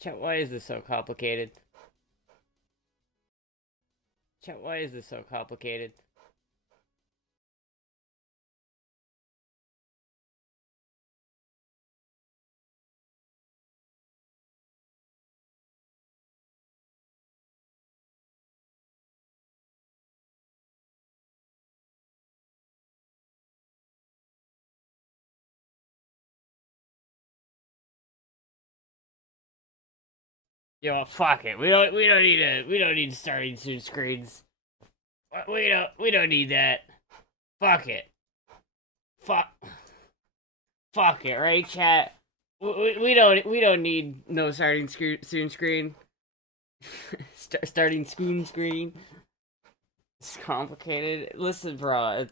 Chat, why is this so complicated? Chat, why is this so complicated? Yo, fuck it. We don't need starting soon screens. We don't need that. Fuck it. Fuck fuck it, right, chat? We don't need no starting soon screen. Starting screen. It's complicated. Listen, bro.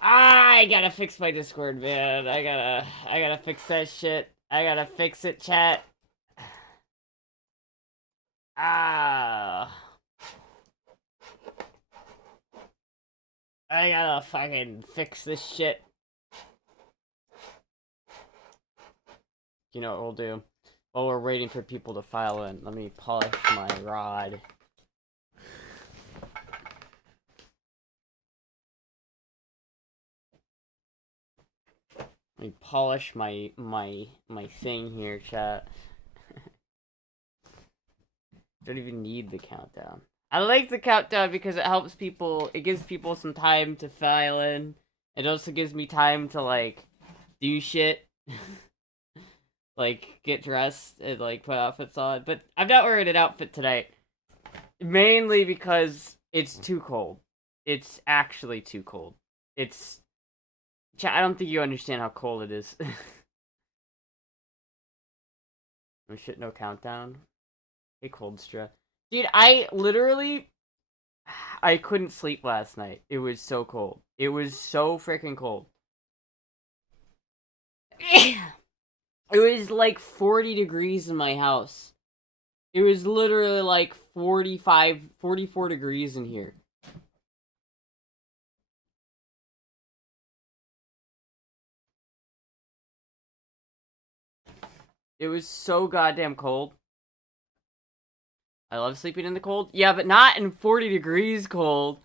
I gotta fix my Discord, man. I gotta fix that shit. I gotta fix it, chat. Ah, I gotta fucking fix this shit. You know what we'll do? While we're waiting for people to file in, let me polish my rod. Let me polish my thing here, chat. Don't even need the countdown. I like the countdown because it helps people. It gives people some time to file in. It also gives me time to like do shit, like get dressed and like put outfits on. But I'm not wearing an outfit tonight, mainly because it's too cold. It's actually too cold. It's. I don't think you understand how cold it is. Oh shit! No countdown. Hey, Coldstra. Dude, I literally I couldn't sleep last night. It was so cold. It was so freaking cold. It was like 40 degrees in my house. It was literally like 45, 44 degrees in here. It was so goddamn cold. I love sleeping in the cold. Yeah, but not in 40 degrees cold.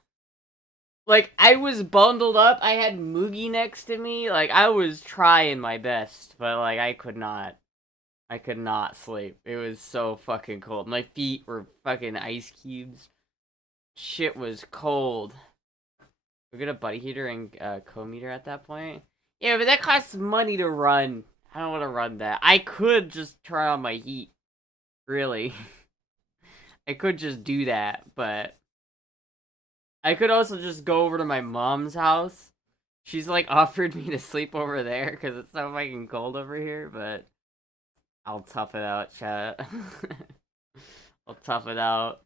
Like, I was bundled up. I had Moogie next to me. Like, I was trying my best, but, like, I could not. I could not sleep. It was so fucking cold. My feet were fucking ice cubes. Shit was cold. We get a buddy heater and co-meter at that point. Yeah, but that costs money to run. I don't want to run that. I could just turn on my heat. Really. I could just do that, but I could also just go over to my mom's house. She's like offered me to sleep over there because it's so fucking cold over here, but I'll tough it out, chat. I'll tough it out.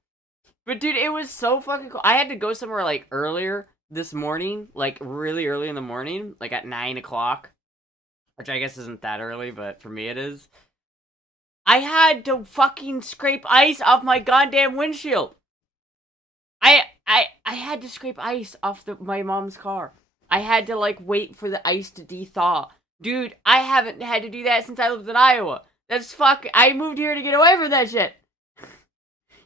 But dude, it was so fucking cool. I had to go somewhere like earlier this morning, like really early in the morning, like at 9 o'clock, which I guess isn't that early, but for me it is. I had to fucking scrape ice off my goddamn windshield. I had to scrape ice off my mom's car. I had to like wait for the ice to de-thaw. Dude, I haven't had to do that since I lived in Iowa. That's I moved here to get away from that shit.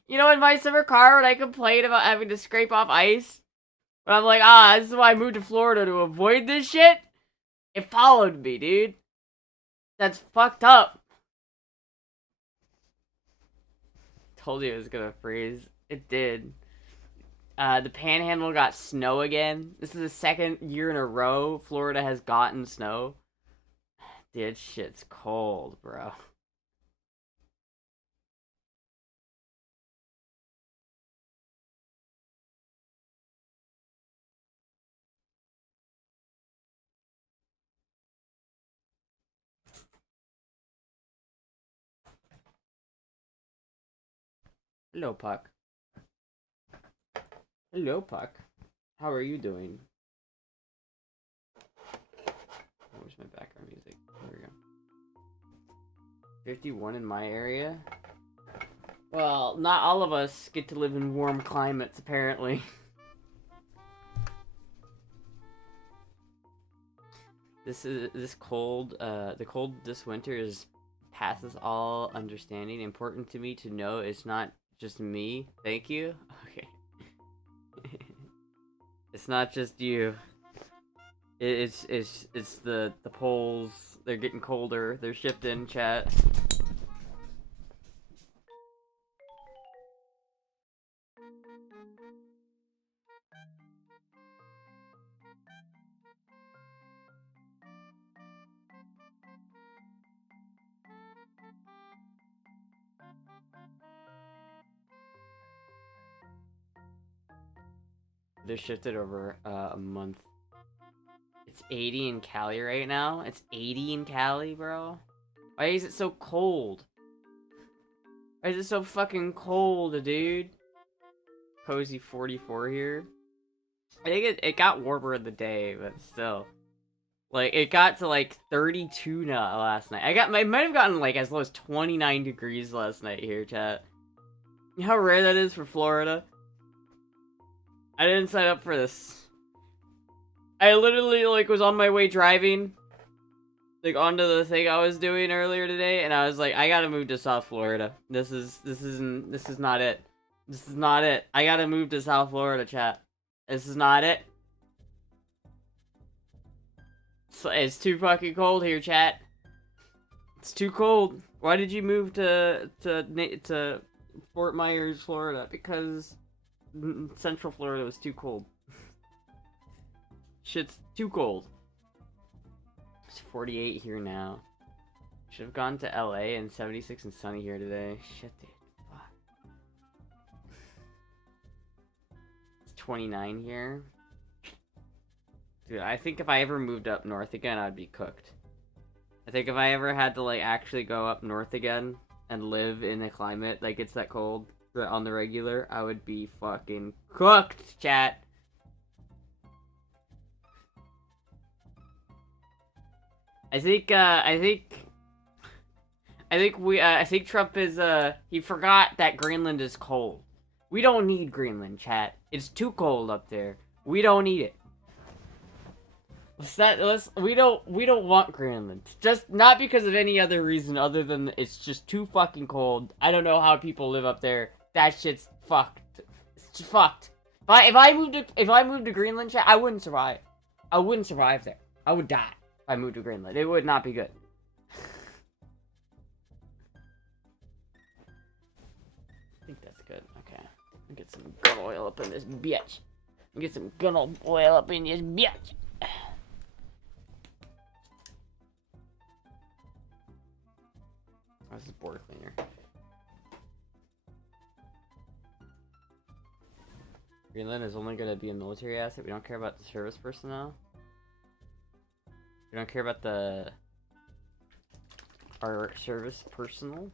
You know, in my summer car when I complain about having to scrape off ice? But I'm like, this is why I moved to Florida to avoid this shit? It followed me, dude. That's fucked up. Told you it was gonna freeze. It did. The Panhandle got snow again. This is the second year in a row Florida has gotten snow. Dude, shit's cold, bro. Hello, Puck. Hello, Puck. How are you doing? Where's my background music? There we go. 51 in my area? Well, not all of us get to live in warm climates, apparently. This cold, the cold this winter is passes all understanding. Important to me to know it's not just me. Thank you. Okay. It's not just you. It's the poles. They're getting colder. They're shifting, chat. They're shifted over a month. It's 80 in Cali right now. It's 80 in Cali, bro. Why is it so cold? Why is it so fucking cold, dude? Cozy 44 here. I think it got warmer in the day, but still. Like, it got to like 32 now last night. I might have gotten like as low as 29 degrees last night here, chat. You know how rare that is for Florida? I didn't sign up for this. I literally like was on my way driving, like onto the thing I was doing earlier today, and I was like, I gotta move to South Florida. This is not it. This is not it. I gotta move to South Florida, chat. This is not it. It's too fucking cold here, chat. It's too cold. Why did you move to Fort Myers, Florida? Because Central Florida was too cold. Shit's too cold. It's 48 here now. Should have gone to LA and 76 and sunny here today. Shit, dude. Fuck. It's 29 here. Dude, I think if I ever moved up north again, I'd be cooked. I think if I ever had to, like, actually go up north again and live in a climate like it's that cold on the regular, I would be fucking cooked, chat. I think Trump is, he forgot that Greenland is cold. We don't need Greenland, chat. It's too cold up there. We don't need it. We don't want Greenland. Just not because of any other reason other than it's just too fucking cold. I don't know how people live up there. That shit's fucked. It's just fucked. If I moved to Greenland, chat, I wouldn't survive. I wouldn't survive there. I would die if I moved to Greenland. It would not be good. I think that's good. Okay. Get some gun oil up in this bitch. Get some gun oil up in this bitch. This is border cleaner. Greenland is only going to be a military asset. We don't care about the service personnel. We don't care about our service personnel.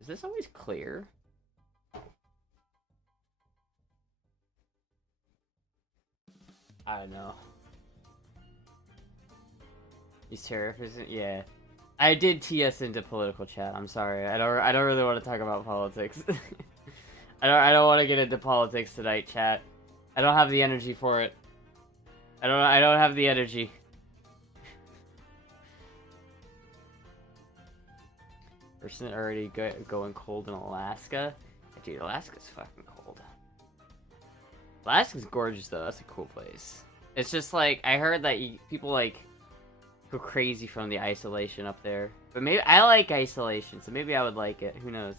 Is this always clear? I don't know. These tariff isn't. Yeah. I did TS into political chat. I'm sorry. I don't really want to talk about politics. I don't want to get into politics tonight, chat. I don't have the energy for it. I don't have the energy. Person already going cold in Alaska. Dude, Alaska's fucking cold. Alaska's gorgeous though. That's a cool place. It's just like I heard that people like go crazy from the isolation up there. But maybe I like isolation, so maybe I would like it. Who knows?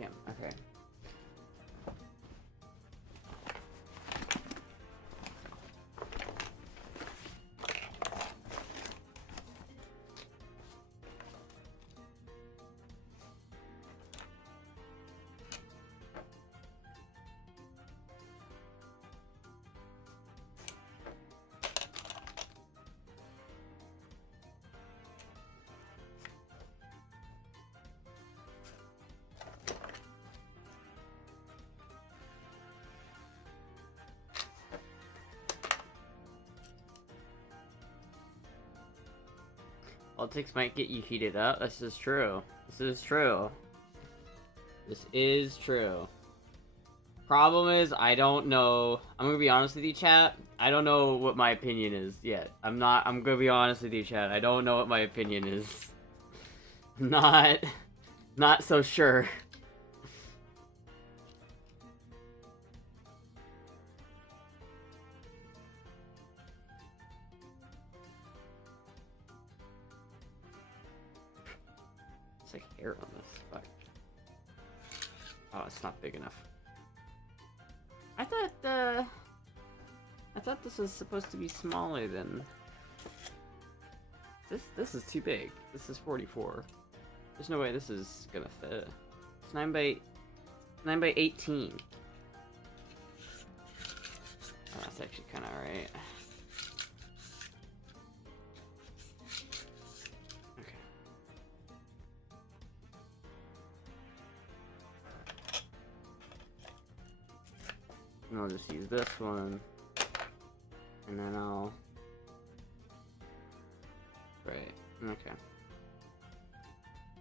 Yeah, okay. Politics might get you heated up. This is true. This is true. This is true. Problem is, I don't know. I'm gonna be honest with you, chat. I don't know what my opinion is yet. I'm gonna be honest with you, chat. I don't know what my opinion is. Not so sure. It's like hair on this. Fuck. Oh, it's not big enough. I thought this was supposed to be smaller than this is too big. This is 44. There's no way this is gonna fit. It's 9 by 18. Oh, that's actually kind of alright. Okay. And I'll just use this one. And then I'll... Right, okay.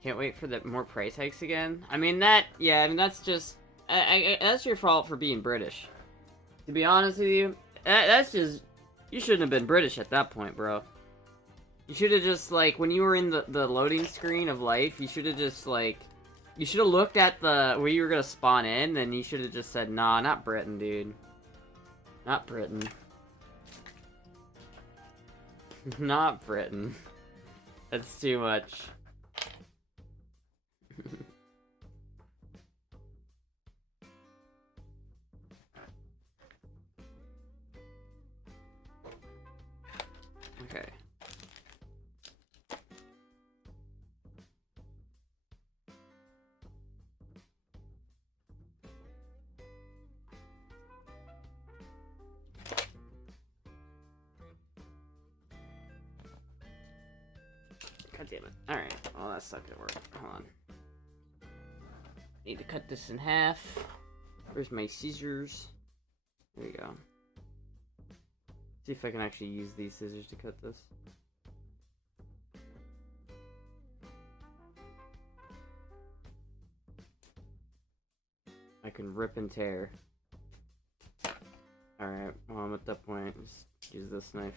Can't wait for the more price hikes again. I mean, that's just... that's your fault for being British. To be honest with you, that's just... You shouldn't have been British at that point, bro. You should have just, like, when you were in the loading screen of life, you should have just, like... You should have looked at the where you were gonna spawn in, and you should have just said, nah, not Britain, dude. Not Britain. Not Britain. That's too much. Okay. God damn it. Alright, well that's not gonna work. Hold on. Need to cut this in half. Where's my scissors? There we go. See if I can actually use these scissors to cut this. I can rip and tear. Alright, well I'm at that point. Just use this knife.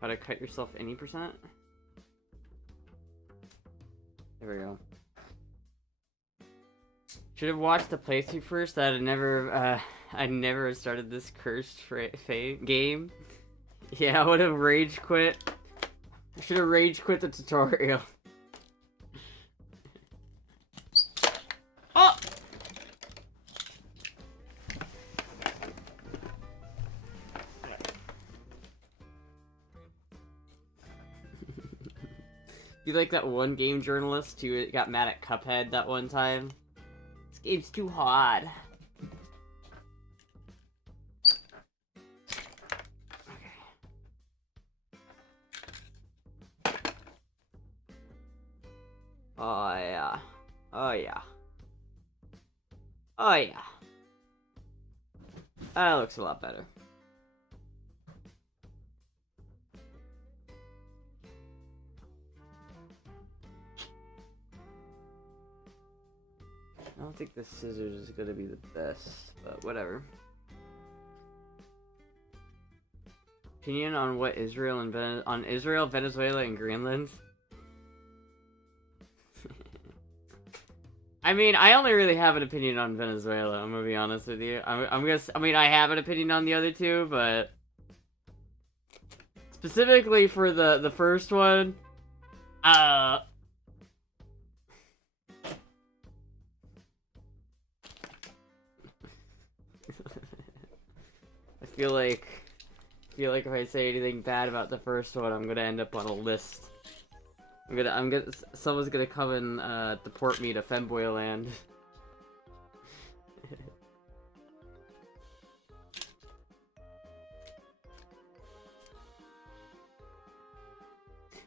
How to cut yourself any percent? There we go. Should have watched the playthrough first. I'd never started this cursed game. Yeah, I would have rage quit. I should have rage quit the tutorial. Oh! You like that one game journalist who got mad at Cuphead that one time? This game's too hard. Okay. Oh yeah. Oh yeah. Oh yeah. That looks a lot better. I don't think the scissors is gonna be the best, but whatever. Opinion on what Israel and Israel, Venezuela, and Greenland? I mean, I only really have an opinion on Venezuela. I'm gonna be honest with you. I mean, I have an opinion on the other two, but specifically for the first one, I feel like if I say anything bad about the first one, I'm gonna end up on a list. Someone's gonna come and deport me to Femboy Land.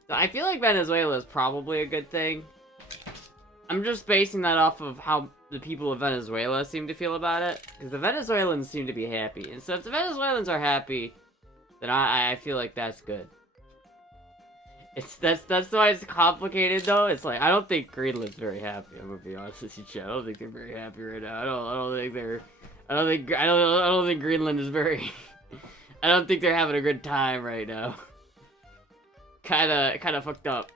I feel like Venezuela is probably a good thing. I'm just basing that off of how the people of Venezuela seem to feel about it. Because the Venezuelans seem to be happy. And so if the Venezuelans are happy, then I feel like that's good. That's why it's complicated though. It's like I don't think Greenland's very happy. I'm gonna be honest with you, Chad. I don't think they're very happy right now. I don't think Greenland is very I don't think they're having a good time right now. Kinda fucked up.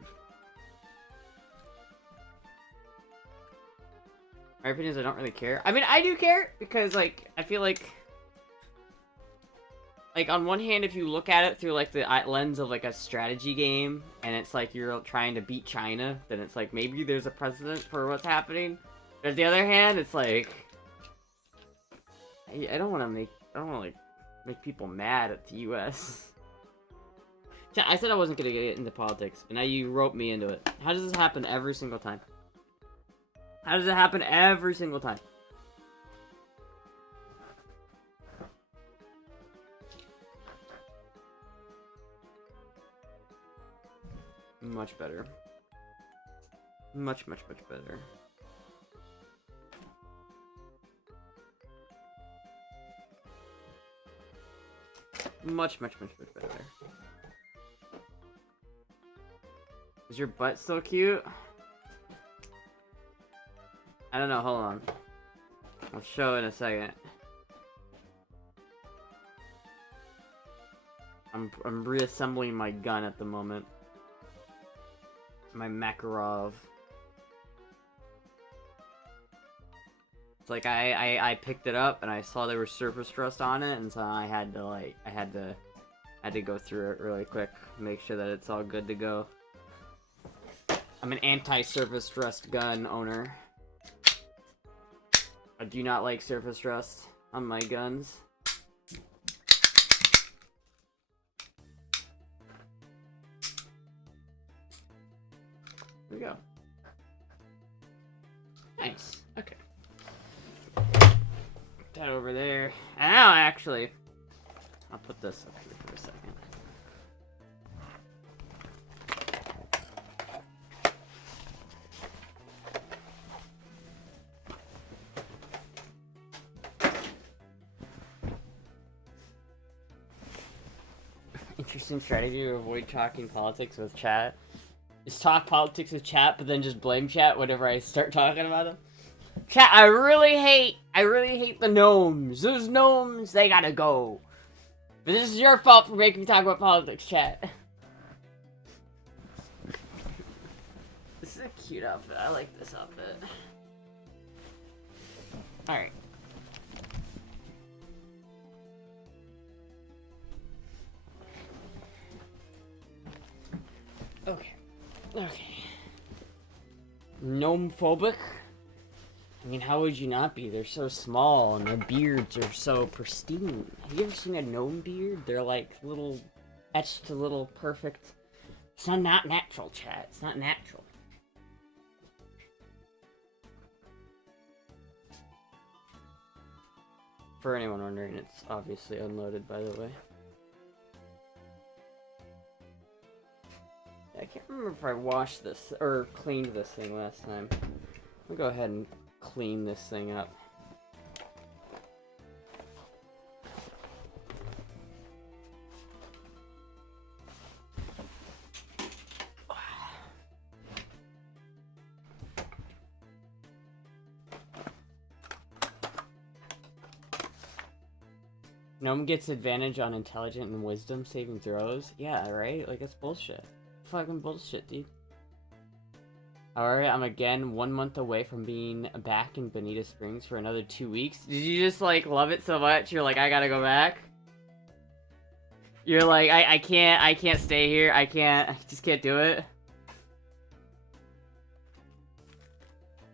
My opinion is I don't really care. I mean, I do care because like I feel like on one hand, if you look at it through like the lens of like a strategy game, and it's like you're trying to beat China, then it's like maybe there's a precedent for what's happening. But on the other hand, it's like I don't want to like make people mad at the U.S. I said I wasn't gonna get into politics, but now you roped me into it. How does this happen every single time? How does it happen every single time? Much better. Much better. Much better. Is your butt still cute? I don't know, hold on. I'll show in a second. I'm reassembling my gun at the moment. My Makarov. It's like I picked it up and I saw there was surface rust on it, and so I had to go through it really quick, make sure that it's all good to go. I'm an anti-surface rust gun owner. I do not like surface rust on my guns. Here we go. Nice. Okay. Put that over there. Now, actually, I'll put this up here for a second. Interesting strategy to avoid talking politics with chat. Just talk politics with chat, but then just blame chat whenever I start talking about them. Chat, I really hate the gnomes. Those gnomes, they gotta go. But this is your fault for making me talk about politics, chat. This is a cute outfit. I like this outfit. Alright. Okay. Gnome-phobic? I mean, how would you not be? They're so small, and their beards are so pristine. Have you ever seen a gnome beard? They're like little, etched to little perfect... It's not natural, chat. It's not natural. For anyone wondering, it's obviously unloaded, by the way. I can't remember if I washed this, or cleaned this thing last time. I'll go ahead and clean this thing up. Gnome gets advantage on intelligence and wisdom saving throws? Yeah, right? Like, it's bullshit. Fucking bullshit, dude. Alright, I'm again 1 month away from being back in Bonita Springs for another 2 weeks. Did you just, like, love it so much? You're like, I gotta go back? You're like, I can't stay here. I just can't do it.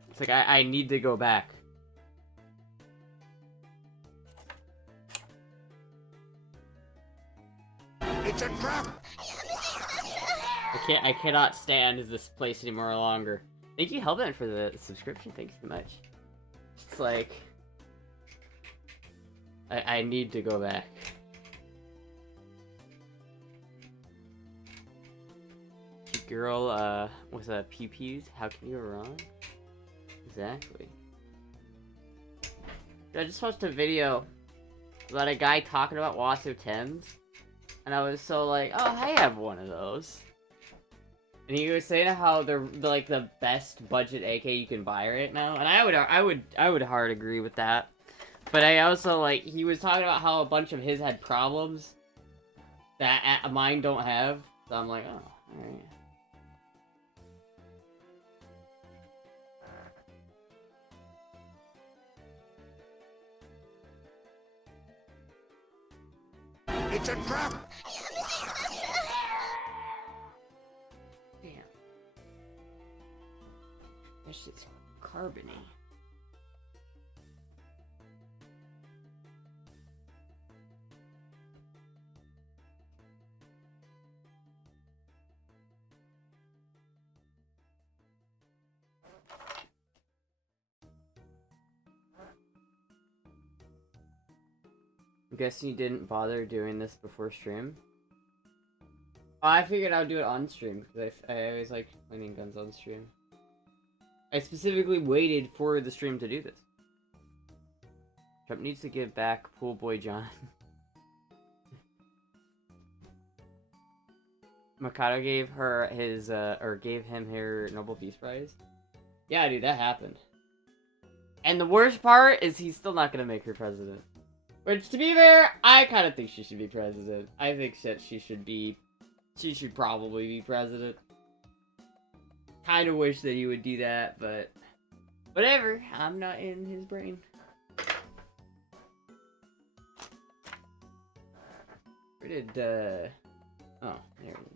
It's like, I need to go back. It's a trap! I cannot stand this place anymore longer. Thank you, Hellbent, for the subscription. Thank you so much. It's like... I need to go back. girl with a PP. How can you go wrong? Exactly. I just watched a video about a guy talking about Wasso 10s, and I was so like, oh, I have one of those. And he was saying how they're like the best budget AK you can buy right now, and I would hard agree with that. But I also like he was talking about how a bunch of his had problems that mine don't have. So I'm like, oh, alright. It's a trap! Damn. That shit's carbony. I'm guessing you didn't bother doing this before stream? Oh, I figured I would do it on stream, because I always like cleaning guns on stream. I specifically waited for the stream to do this. Trump needs to give back Pool Boy John. Mikado gave her his, or gave him her Nobel Peace Prize? Yeah, dude, that happened. And the worst part is he's still not gonna make her president. Which, to be fair, I kind of think she should be president. I think that she should probably be president. Kind of wish that he would do that, but whatever. I'm not in his brain. Where did, oh, there it is.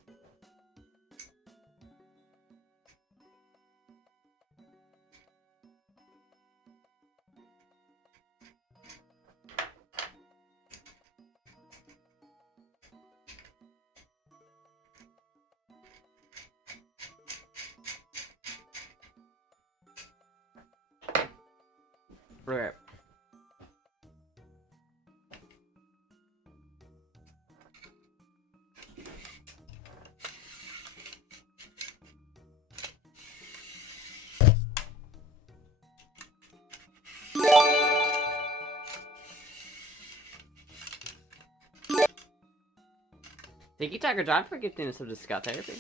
Right. Thank you, Tiger John, for gifting us some Scott therapy.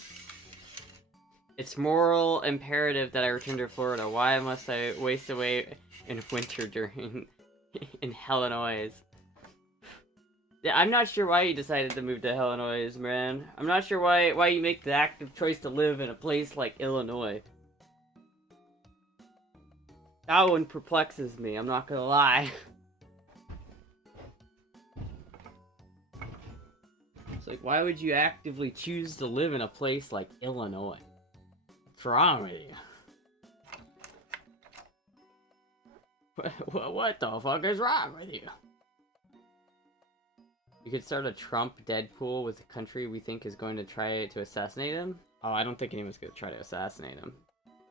It's moral imperative that I return to Florida. Why must I waste away in winter during in Illinois? Yeah, I'm not sure why you decided to move to Illinois, man. I'm not sure why you make the active choice to live in a place like Illinois. That one perplexes me, I'm not gonna lie. It's like, why would you actively choose to live in a place like Illinois? What's wrong with you? What the fuck is wrong with you? You could start a Trump Deadpool with a country we think is going to try to assassinate him? Oh, I don't think anyone's going to try to assassinate him.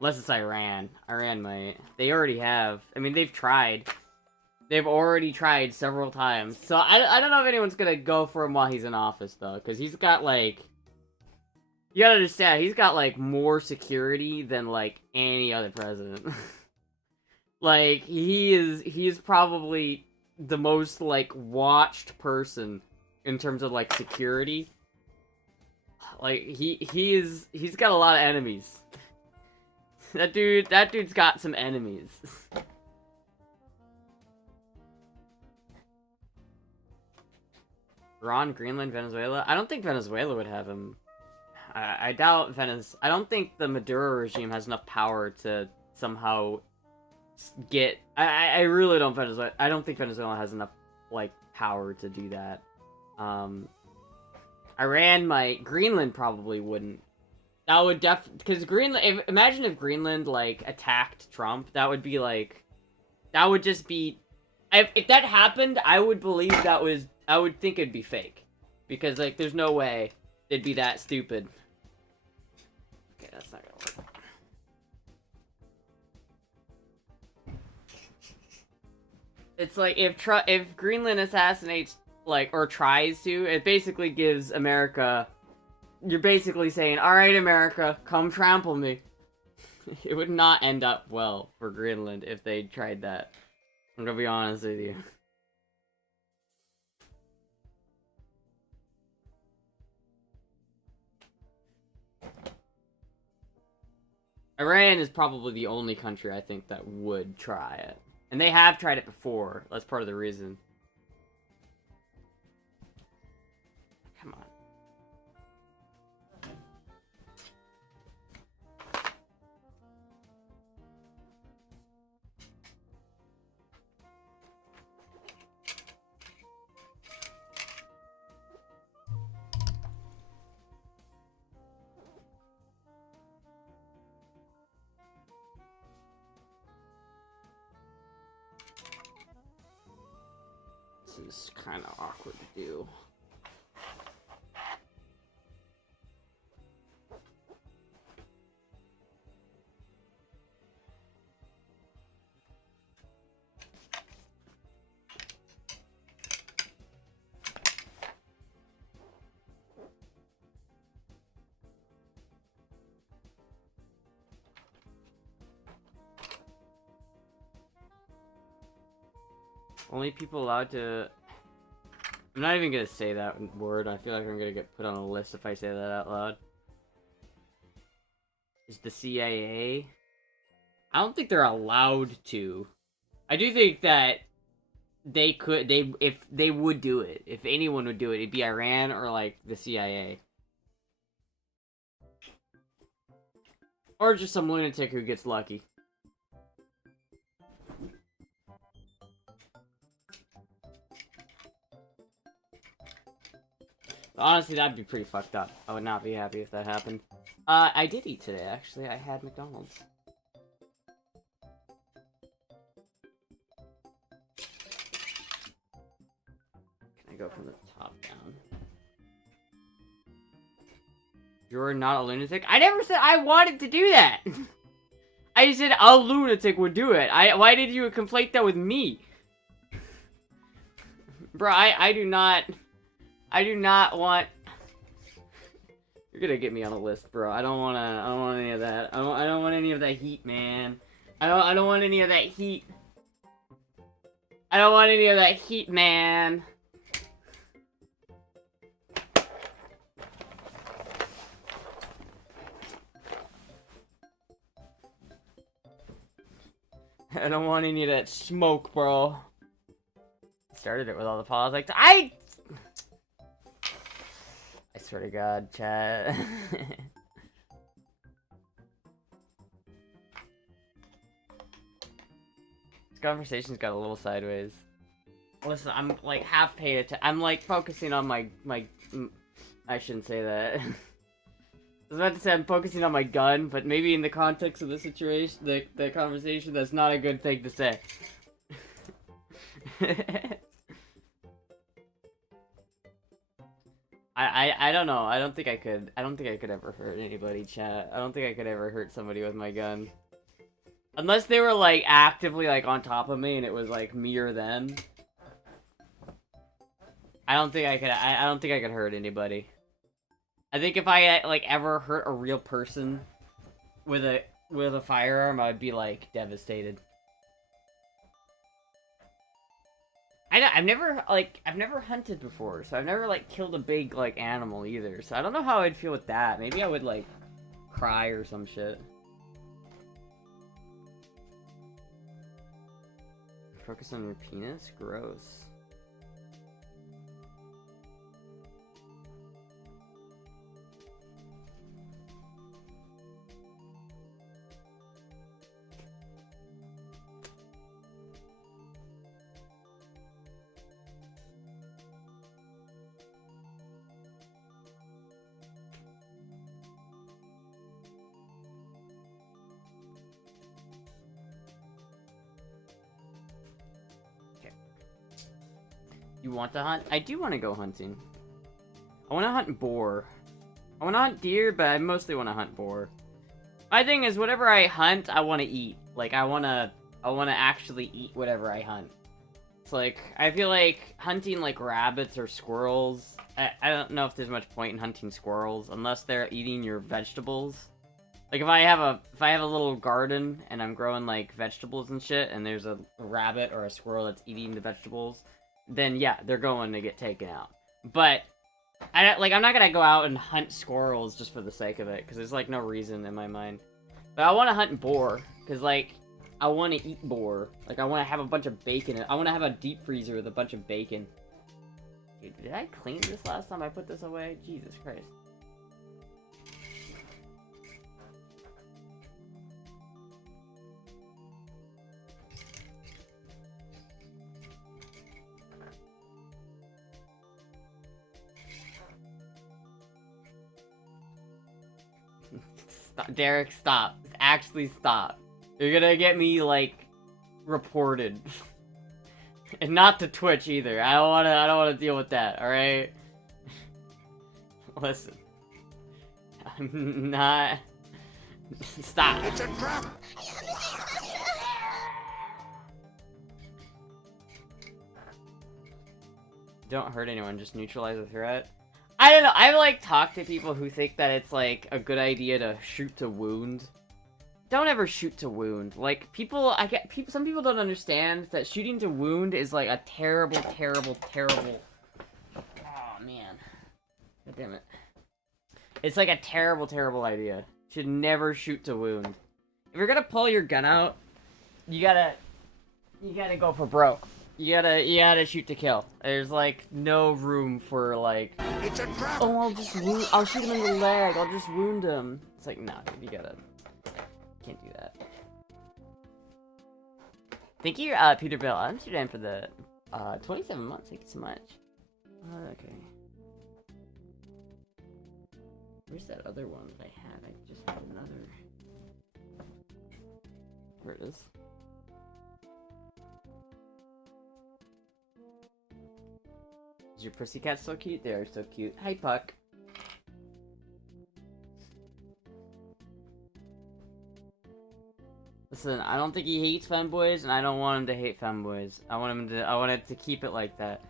Unless it's Iran. Iran might. They already have. I mean, they've tried. They've already tried several times. So I don't know if anyone's going to go for him while he's in office, though. Because he's got, like... You gotta understand, he's got, like, more security than, like, any other president. Like, he is probably the most, like, watched person in terms of, like, security. Like, he's got a lot of enemies. That dude's got some enemies. Iran, Greenland, Venezuela? I don't think Venezuela would have him. I doubt I don't think the Maduro regime has enough power to somehow get... I really don't I don't think Venezuela has enough, like, power to do that. Iran might. Greenland probably wouldn't. That would because Greenland... Imagine if Greenland, like, attacked Trump. That would be, like... That would just be... If that happened, I would believe that was... I would think it'd be fake. Because, like, there's no way they'd be that stupid. Okay, that's not gonna work. It's like, if Greenland assassinates, like, or tries to, it basically gives America you're basically saying, alright, America, come trample me. It would not end up well for Greenland if they tried that. I'm gonna be honest with you. Iran is probably the only country I think that would try it. And they have tried it before. That's part of the reason. Come on. This is kind of awkward to do. Only people allowed to... I'm not even gonna say that word. I feel like I'm gonna get put on a list if I say that out loud. Is the CIA? I don't think they're allowed to. I do think that they could... if they would do it. If anyone would do it, it'd be Iran or, like, the CIA. Or just some lunatic who gets lucky. Honestly, that'd be pretty fucked up. I would not be happy if that happened. I did eat today, actually. I had McDonald's. Can I go from the top down? You're not a lunatic? I never said I wanted to do that! I said a lunatic would do it. Why did you conflate that with me? Bro, I do not want... You're gonna get me on a list, bro. I don't want any of that. I don't want any of that heat, man. I don't want any of that heat. I don't want any of that heat, man. I don't want any of that smoke, bro. Started it with all the politics. I swear to God, chat. This conversation's got a little sideways. Listen, I'm like half paying attention. I'm like focusing on my. I shouldn't say that. I was about to say I'm focusing on my gun, but maybe in the context of the situation, the conversation, that's not a good thing to say. I don't know. I don't think I could ever hurt anybody, chat. I don't think I could ever hurt somebody with my gun. Unless they were, like, actively, like, on top of me and it was, like, me or them. I don't think I could hurt anybody. I think if I, like, ever hurt a real person with a firearm, I'd be, like, devastated. I've never hunted before, so I've never, like, killed a big, like, animal either. So I don't know how I'd feel with that. Maybe I would, like, cry or some shit. Focus on your penis? Gross. You want to hunt? I do want to go hunting. I want to hunt boar. I want to hunt deer, but I mostly want to hunt boar. My thing is, whatever I hunt, I want to eat. Like, I want to actually eat whatever I hunt. It's like, I feel like hunting like rabbits or squirrels, I don't know if there's much point in hunting squirrels unless they're eating your vegetables. Like if I have a little garden and I'm growing like vegetables and shit and there's a rabbit or a squirrel that's eating the vegetables, then yeah, they're going to get taken out. But I'm not gonna go out and hunt squirrels just for the sake of it, because there's like no reason in my mind. But I want to hunt boar, because like I want to eat boar. Like I want to have a bunch of bacon. I want to have a deep freezer with a bunch of bacon. Dude, did I clean this last time I put this away? Jesus Christ. Stop, Derek, stop. Actually stop. You're gonna get me, like, reported. And not to Twitch either. I don't wanna deal with that, alright? Listen. I'm not... Stop. It's a trap! Don't hurt anyone, just neutralize the threat. I don't know, I've, like, talked to people who think that it's, like, a good idea to shoot to wound. Don't ever shoot to wound. Like, some people don't understand that shooting to wound is, like, a terrible, terrible, terrible... Oh, man. God damn it. It's, like, a terrible, terrible idea. Should never shoot to wound. If you're gonna pull your gun out, you gotta go for broke. You gotta shoot to kill. There's, like, no room for, like... It's a trap! Oh, I'll shoot him in the leg. I'll just wound him. It's like, nah, dude, you gotta... Can't do that. Thank you, Peter Bill. I'm Sudan for the 27 months. Thank you so much. Okay. Where's that other one that I had? I just had another. There it is. Is your pussycat so cute? They are so cute. Hi, Puck. Listen, I don't think he hates femboys, and I don't want him to hate femboys. I want it to keep it like that.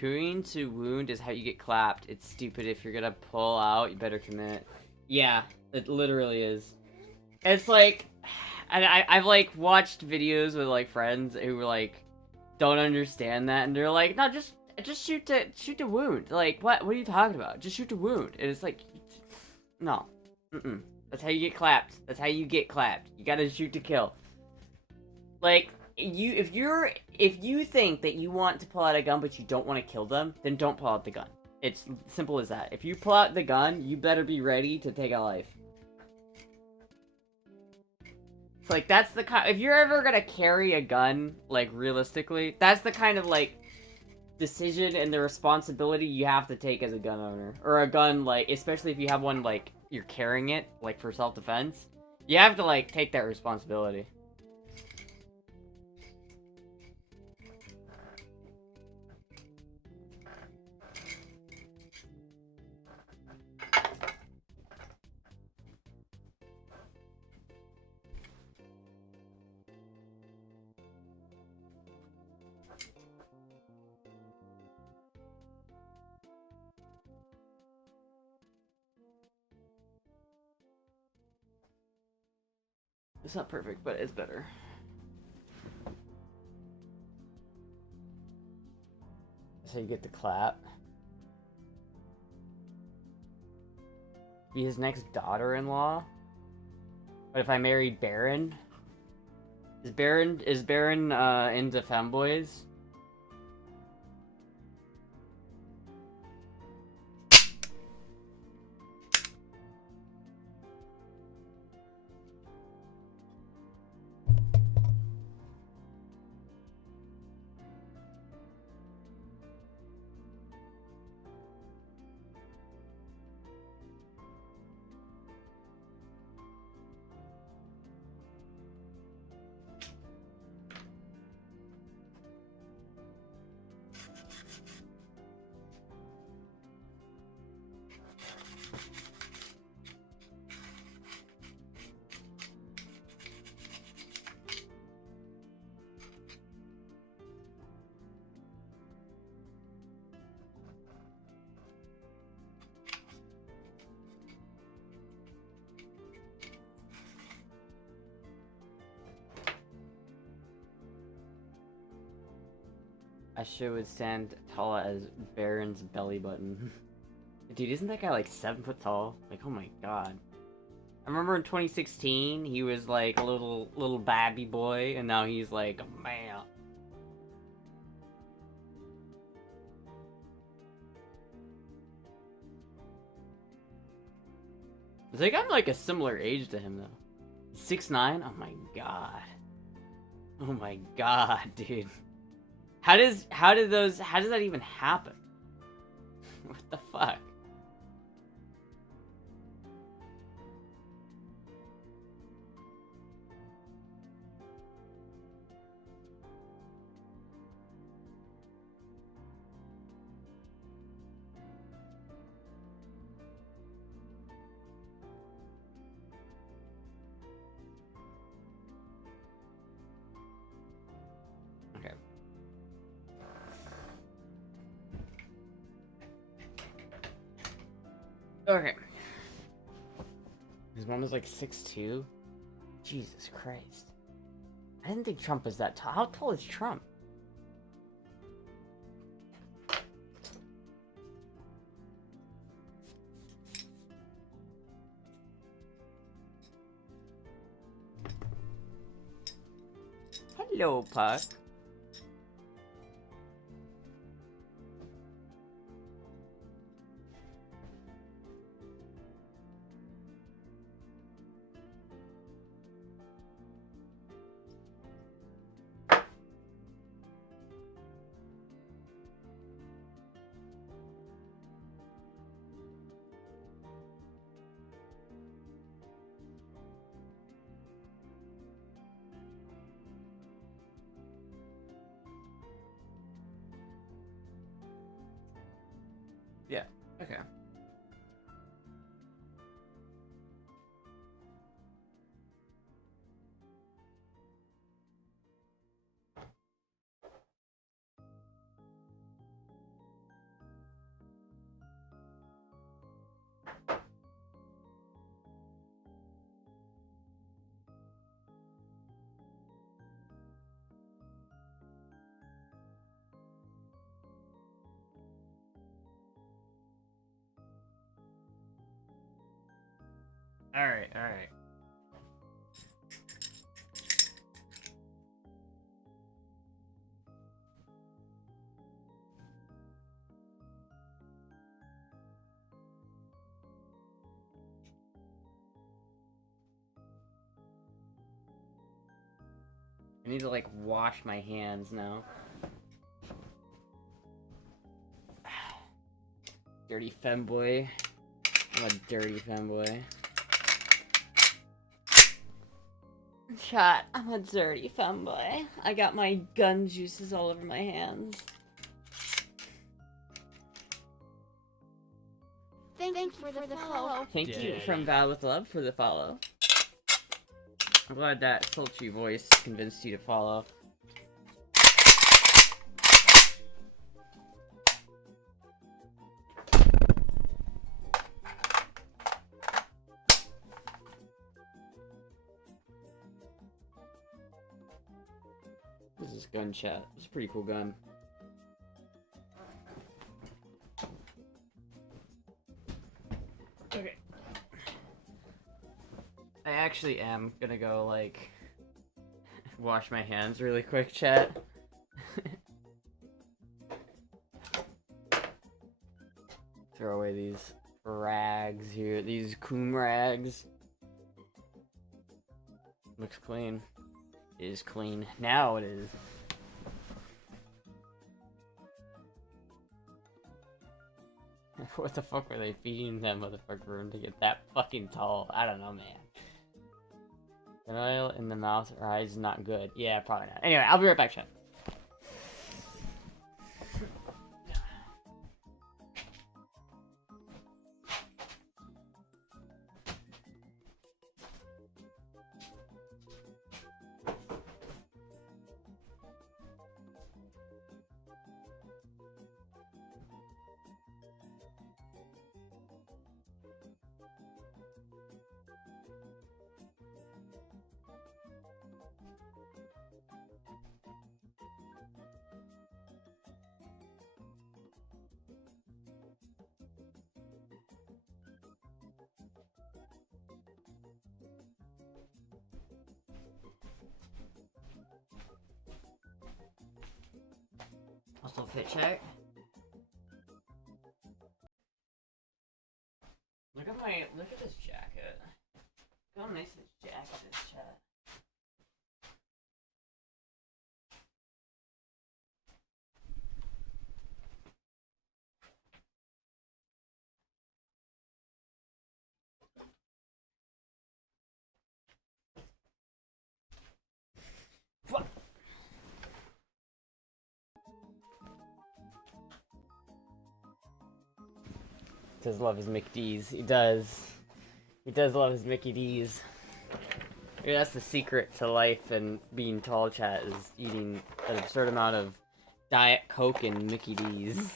Pooing to wound is how you get clapped. It's stupid. If you're gonna pull out, you better commit. Yeah, it literally is. It's like... I've like watched videos with like friends who like don't understand that, and they're like, no, just shoot to wound. Like, what are you talking about? Just shoot to wound. And it's like, no, that's how you get clapped. That's how you get clapped. You gotta shoot to kill. Like, if you think that you want to pull out a gun but you don't want to kill them, then don't pull out the gun. It's simple as that. If you pull out the gun, you better be ready to take a life. It's like, that's the kind... If you're ever gonna carry a gun, like, realistically, that's the kind of, like, decision and the responsibility you have to take as a gun owner. Or a gun, like, especially if you have one, like, you're carrying it, like, for self-defense. You have to, like, take that responsibility. It's not perfect, but it's better. That's how you get the clap. Be his next daughter-in-law? What if I married Baron? Is Baron into femboys? I should would stand tall as Baron's belly button. Dude, isn't that guy like 7 foot tall? Like, oh my god. I remember in 2016, he was like a little babby boy, and now he's like a man. I think I'm like a similar age to him though. 6'9"? Oh my god. Oh my god, dude. How does that even happen? What the fuck? Okay. Okay. His mom is like 6'2". Jesus Christ. I didn't think Trump was that tall. How tall is Trump? Hello, Puck. Yeah, okay. Alright, alright. I need to like wash my hands now. Dirty femboy. I'm a dirty femboy. Chat, I'm a dirty femboy. I got my gun juices all over my hands. Thanks for the follow. Thank you from Val with Love for the follow. I'm glad that sultry voice convinced you to follow. This is gun chat. It's a pretty cool gun. Okay. I actually am gonna go, like, wash my hands really quick, chat. Throw away these rags here, these coon rags. Looks clean. It is clean. Now it is. What the fuck were they feeding that motherfucker room to get that fucking tall? I don't know, man. An oil in the mouth or eyes is not good. Yeah, probably not. Anyway, I'll be right back, chat. Also fit check. Look at this jacket. Look how nice this jacket is, chat. What? Does love his Mickey D's. He does. He does love his Mickey D's. Maybe that's the secret to life and being tall, chat, is eating an absurd amount of Diet Coke and Mickey D's.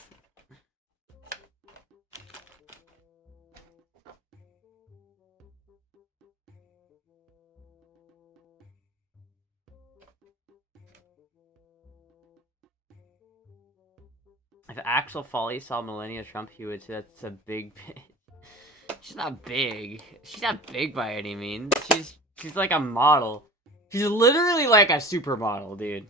If Axel Foley saw Melania Trump, he would say that's a big bitch. She's not big. She's not big by any means. She's like a model. She's literally like a supermodel, dude.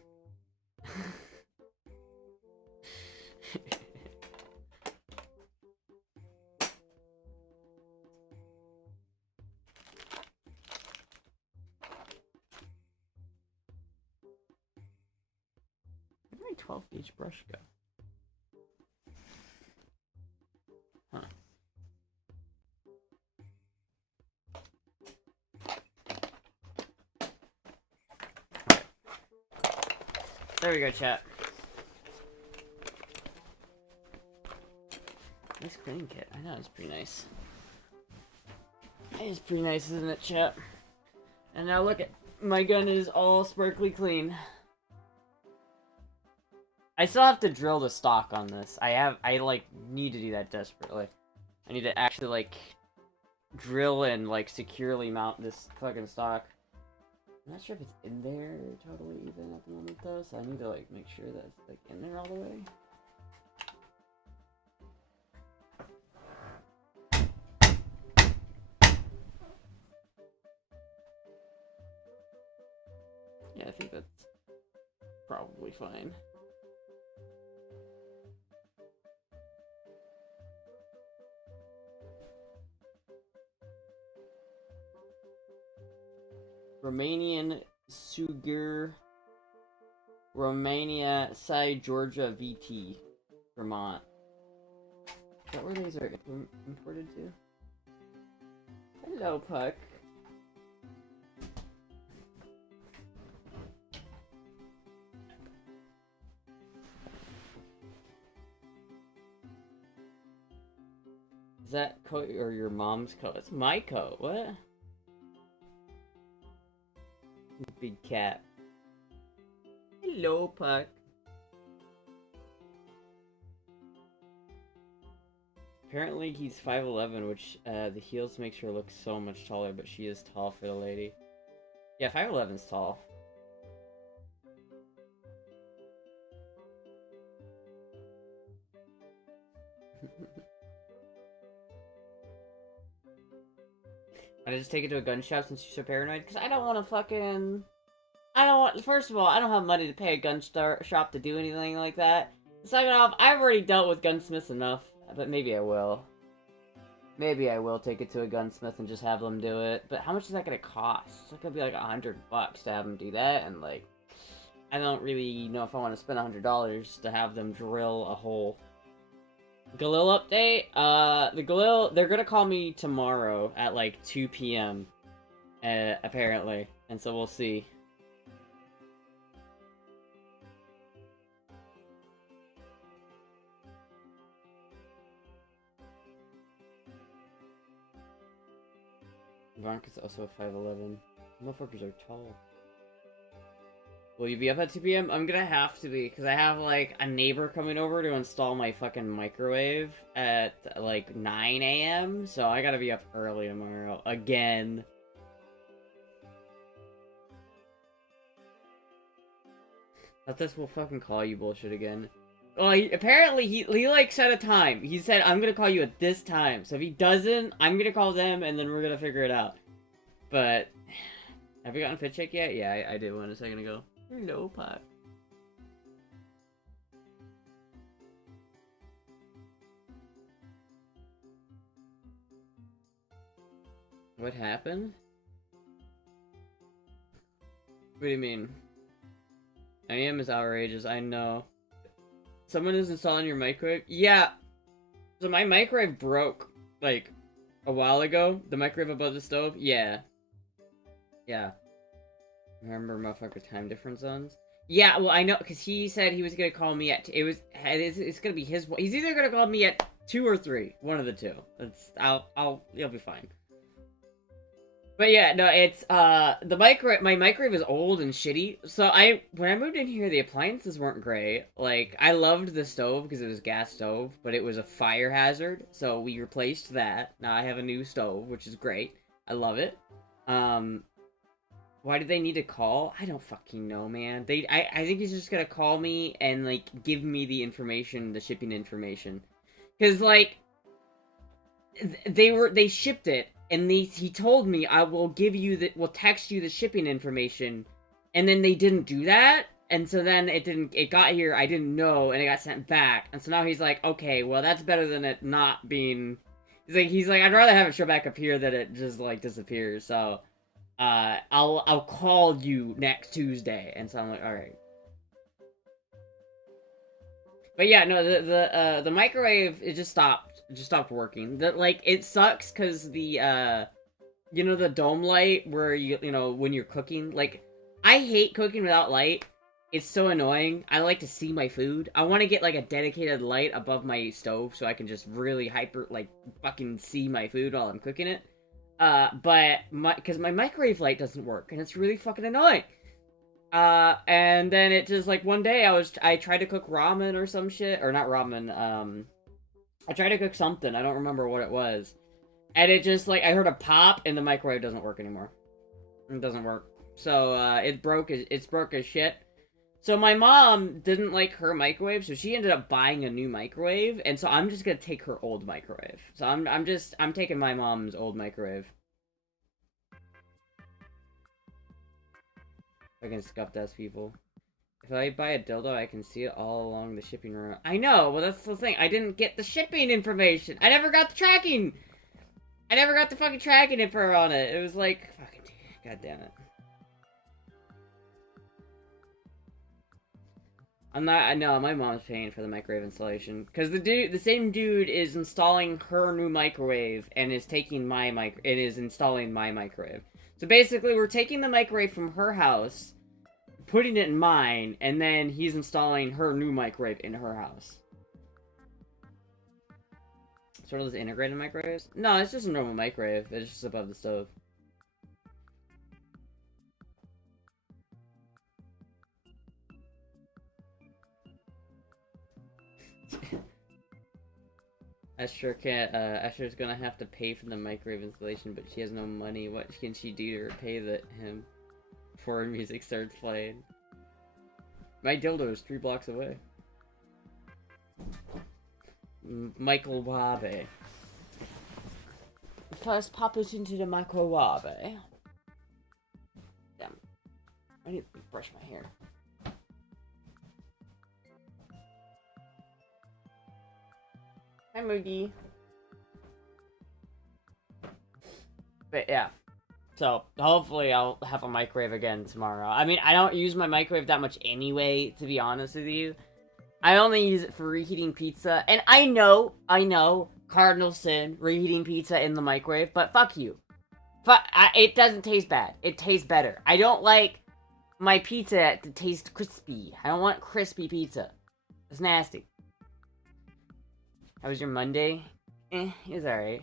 Where did my 12 gauge brush go? Huh. There we go, chat. Nice cleaning kit. I know, it's pretty nice. It is pretty nice, isn't it, chat? And now look at my gun is all sparkly clean. I still have to drill the stock on this. I like need to do that desperately. I need to actually like drill and like securely mount this fucking stock. I'm not sure if it's in there totally even at the moment though, so I need to like make sure that it's like in there all the way. Yeah, I think that's probably fine. Romanian Sugar, Romania, Side, Georgia, VT, Vermont. Is that where these are imported to? Hello, Puck. Is that coat or your mom's coat? It's my coat. What? Big cat. Hello, Puck. Apparently he's 5'11", which the heels makes her look so much taller, but she is tall for the lady. Yeah, 5'11's tall. I just take it to a gun shop since you're so paranoid? Because I don't want to fucking... First of all, I don't have money to pay a gun shop to do anything like that. Second off, I've already dealt with gunsmiths enough. But maybe I will. Maybe I will take it to a gunsmith and just have them do it. But how much is that gonna cost? It's gonna be like $100 to have them do that, and like... I don't really know if I want to spend $100 to have them drill a hole. Galil update? The Galil, they're gonna call me tomorrow at like 2 p.m. Apparently. And so we'll see. Ivanka's also 5'11". Motherfuckers are tall. Will you be up at 2 p.m.? I'm gonna have to be, because I have, like, a neighbor coming over to install my fucking microwave at, like, 9 a.m., so I gotta be up early tomorrow. Again. Thought this will fucking call you bullshit again. Well, apparently he like, set a time. He said, I'm gonna call you at this time. So if he doesn't, I'm gonna call them, and then we're gonna figure it out. But... Have you gotten fit check yet? Yeah, I did one a second ago. Hello, Pot. What happened? What do you mean? I am as outrageous, I know. Someone is installing your microwave? Yeah. So my microwave broke, like, a while ago. The microwave above the stove? Yeah. Yeah. Remember motherfucker time difference zones? Yeah, well, I know, because he said he was going to call me at... It's going to be his... He's either going to call me at 2 or 3. One of the two. You'll be fine. But yeah, no, it's, my microwave is old and shitty. So when I moved in here, the appliances weren't great. Like, I loved the stove because it was a gas stove, but it was a fire hazard. So we replaced that. Now I have a new stove, which is great. I love it. Why did they need to call? I don't fucking know, man. I think he's just gonna call me and, like, give me the information, the shipping information. Cause, like, they shipped it, and he told me, we'll text you the shipping information, and then they didn't do that, and so then it got here, I didn't know, and it got sent back, and so now he's like, okay, well, that's better than it not being, he's like, I'd rather have it show back up here than it just, like, disappears, so, I'll call you next Tuesday, and so I'm like, alright. But yeah, no, the microwave, it just stopped working. Like, it sucks, because the, you know, the dome light, where you know, when you're cooking, like, I hate cooking without light. It's so annoying. I like to see my food. I want to get, like, a dedicated light above my stove, so I can just really fucking see my food while I'm cooking it. Because my microwave light doesn't work, and it's really fucking annoying. And then it just, like, one day I tried to cook ramen or some shit, or not ramen, I tried to cook something, I don't remember what it was. And it just, like, I heard a pop, and the microwave doesn't work anymore. It doesn't work. So, it's broke as shit. So my mom didn't like her microwave, so she ended up buying a new microwave, and so I'm just gonna take her old microwave. So I'm taking my mom's old microwave. I can scuff dust people. If I buy a dildo, I can see it all along the shipping route. I know, well that's the thing. I didn't get the shipping information. I never got the tracking. I never got the fucking tracking info on it. It was like, fucking, god damn it. I know, my mom's paying for the microwave installation. Because the same dude is installing her new microwave and is taking installing my microwave. So basically, we're taking the microwave from her house, putting it in mine, and then he's installing her new microwave in her house. Sort of those integrated microwaves? No, it's just a normal microwave. It's just above the stove. Astra's gonna have to pay for the microwave installation, but she has no money. What can she do to repay him before music starts playing? My dildo is 3 blocks away. Michael Wabe. First, pop it into the microwave. Damn. I need to brush my hair. Hi, Moogie. But yeah. So, hopefully I'll have a microwave again tomorrow. I mean, I don't use my microwave that much anyway, to be honest with you. I only use it for reheating pizza. And I know, cardinal sin, reheating pizza in the microwave, but fuck you. It doesn't taste bad. It tastes better. I don't like my pizza to taste crispy. I don't want crispy pizza. It's nasty. How was your Monday? It was alright.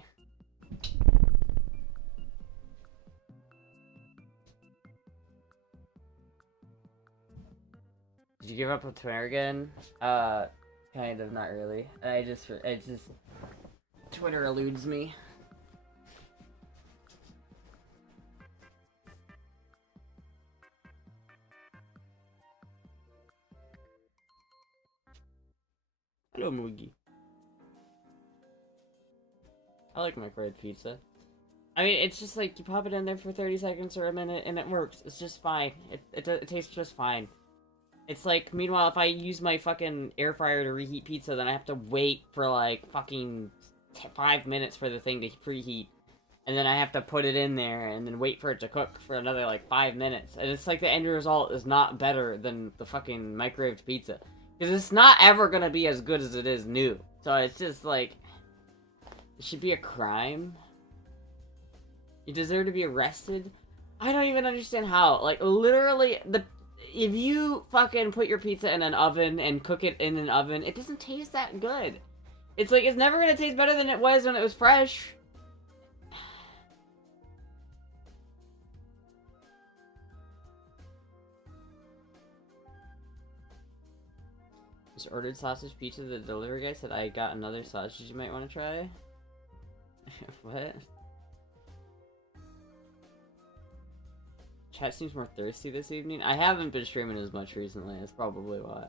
Did you give up on Twitter again? Kind of, not really. Twitter eludes me. Hello, Moogie. I like microwave pizza. I mean, it's just like, you pop it in there for 30 seconds or a minute, and it works. It's just fine. It tastes just fine. It's like, meanwhile, if I use my fucking air fryer to reheat pizza, then I have to wait for, like, fucking 5 minutes for the thing to preheat. and then I have to put it in there and then wait for it to cook for another like 5 minutes. And it's like the end result is not better than the fucking microwaved pizza. Because it's not ever gonna be as good as it is new. So it's just like, it should be a crime. You deserve to be arrested. I don't even understand how. Like, literally, if you fucking put your pizza in an oven and cook it in an oven, it doesn't taste that good. It's like, it's never gonna taste better than it was when it was fresh. Just ordered sausage pizza. The delivery guy said I got another sausage you might want to try. What? Chat seems more thirsty this evening. I haven't been streaming as much recently. That's probably why.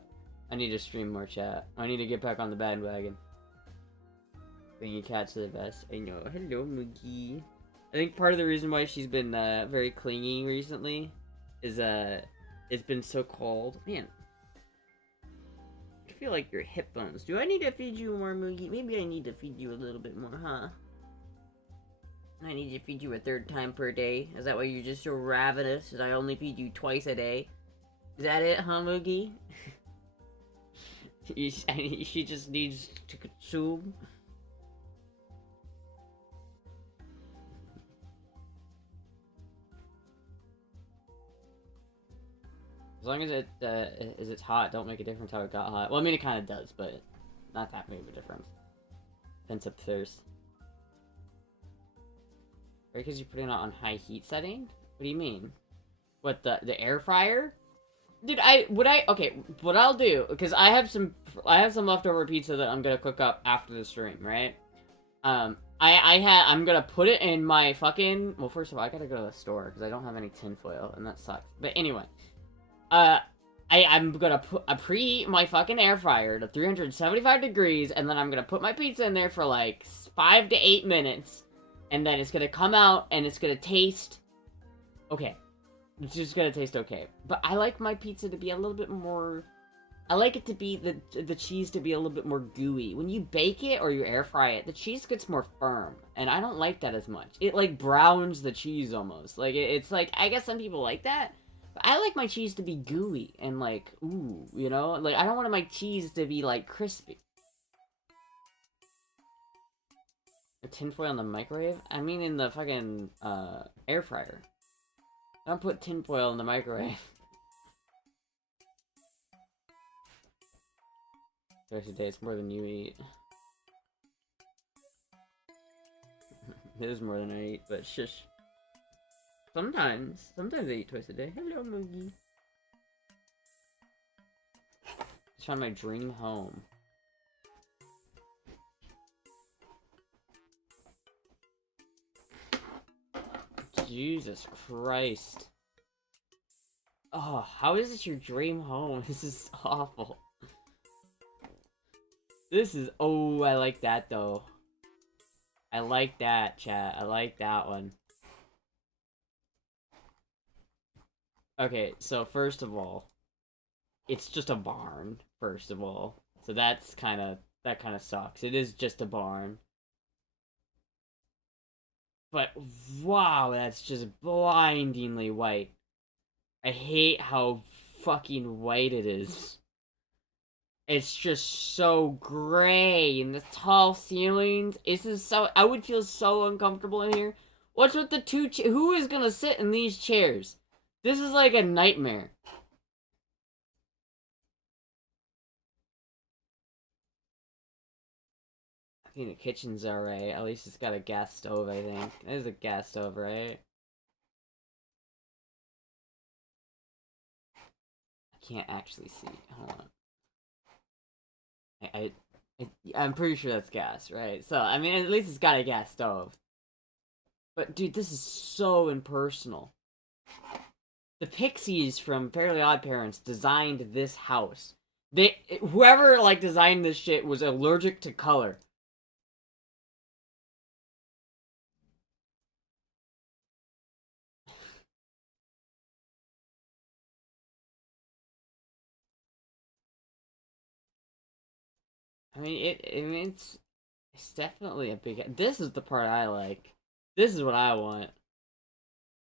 I need to stream more chat. I need to get back on the bandwagon. Bringing cats to the best. I know. Hello, Moogie. I think part of the reason why she's been very clingy recently is it's been so cold. Man, I feel like your hip bones. Do I need to feed you more, Moogie? Maybe I need to feed you a little bit more, huh? I need to feed you a third time per day. Is that why you're just so ravenous? Because I only feed you twice a day? Is that it, huh, Moogie? She just needs to consume. As long as it's hot, don't make a difference how it got hot. Well, I mean, it kind of does, but not that big of a difference. Pent up thirst. Right, because you're putting it on high heat setting? What do you mean? What, the air fryer? Dude, okay, what I'll do, because I have some leftover pizza that I'm gonna cook up after the stream, right? I'm gonna put it in my fucking, well, first of all, I gotta go to the store, because I don't have any tinfoil, and that sucks. But anyway, I'm gonna preheat my fucking air fryer to 375 degrees, and then I'm gonna put my pizza in there for like 5 to 8 minutes, and then it's gonna come out, and it's gonna taste okay. It's just gonna taste okay. But I like my pizza to be a little bit more, I like it to be, the cheese to be a little bit more gooey. When you bake it or you air fry it, the cheese gets more firm, and I don't like that as much. It like browns the cheese almost. Like, it's like, I guess some people like that. I like my cheese to be gooey and like, ooh, you know? Like, I don't want my cheese to be like crispy. A tinfoil in the microwave? I mean in the fucking, air fryer. Don't put tinfoil in the microwave. Twice a day, it's more than you eat. It is more than I eat, but shush. Sometimes I eat twice a day. Hello, Moogie. Just found my dream home. Jesus Christ. Oh, how is this your dream home? This is awful. This is, oh, I like that though. I like that, chat. I like that one. Okay, so first of all, it's just a barn, first of all. So that kind of sucks. It is just a barn. But wow, that's just blindingly white. I hate how fucking white it is. It's just so gray, and the tall ceilings. This is so, I would feel so uncomfortable in here. What's with the who is gonna sit in these chairs? This is like a nightmare. I think the kitchen's alright. At least it's got a gas stove, I think. There's a gas stove, right? I can't actually see. Hold on. I'm pretty sure that's gas, right? So, I mean, at least it's got a gas stove. But, dude, this is so impersonal. The Pixies from Fairly Odd Parents designed this house. Whoever, like, designed this shit was allergic to color. I mean, it's definitely a big. This is the part I like. This is what I want.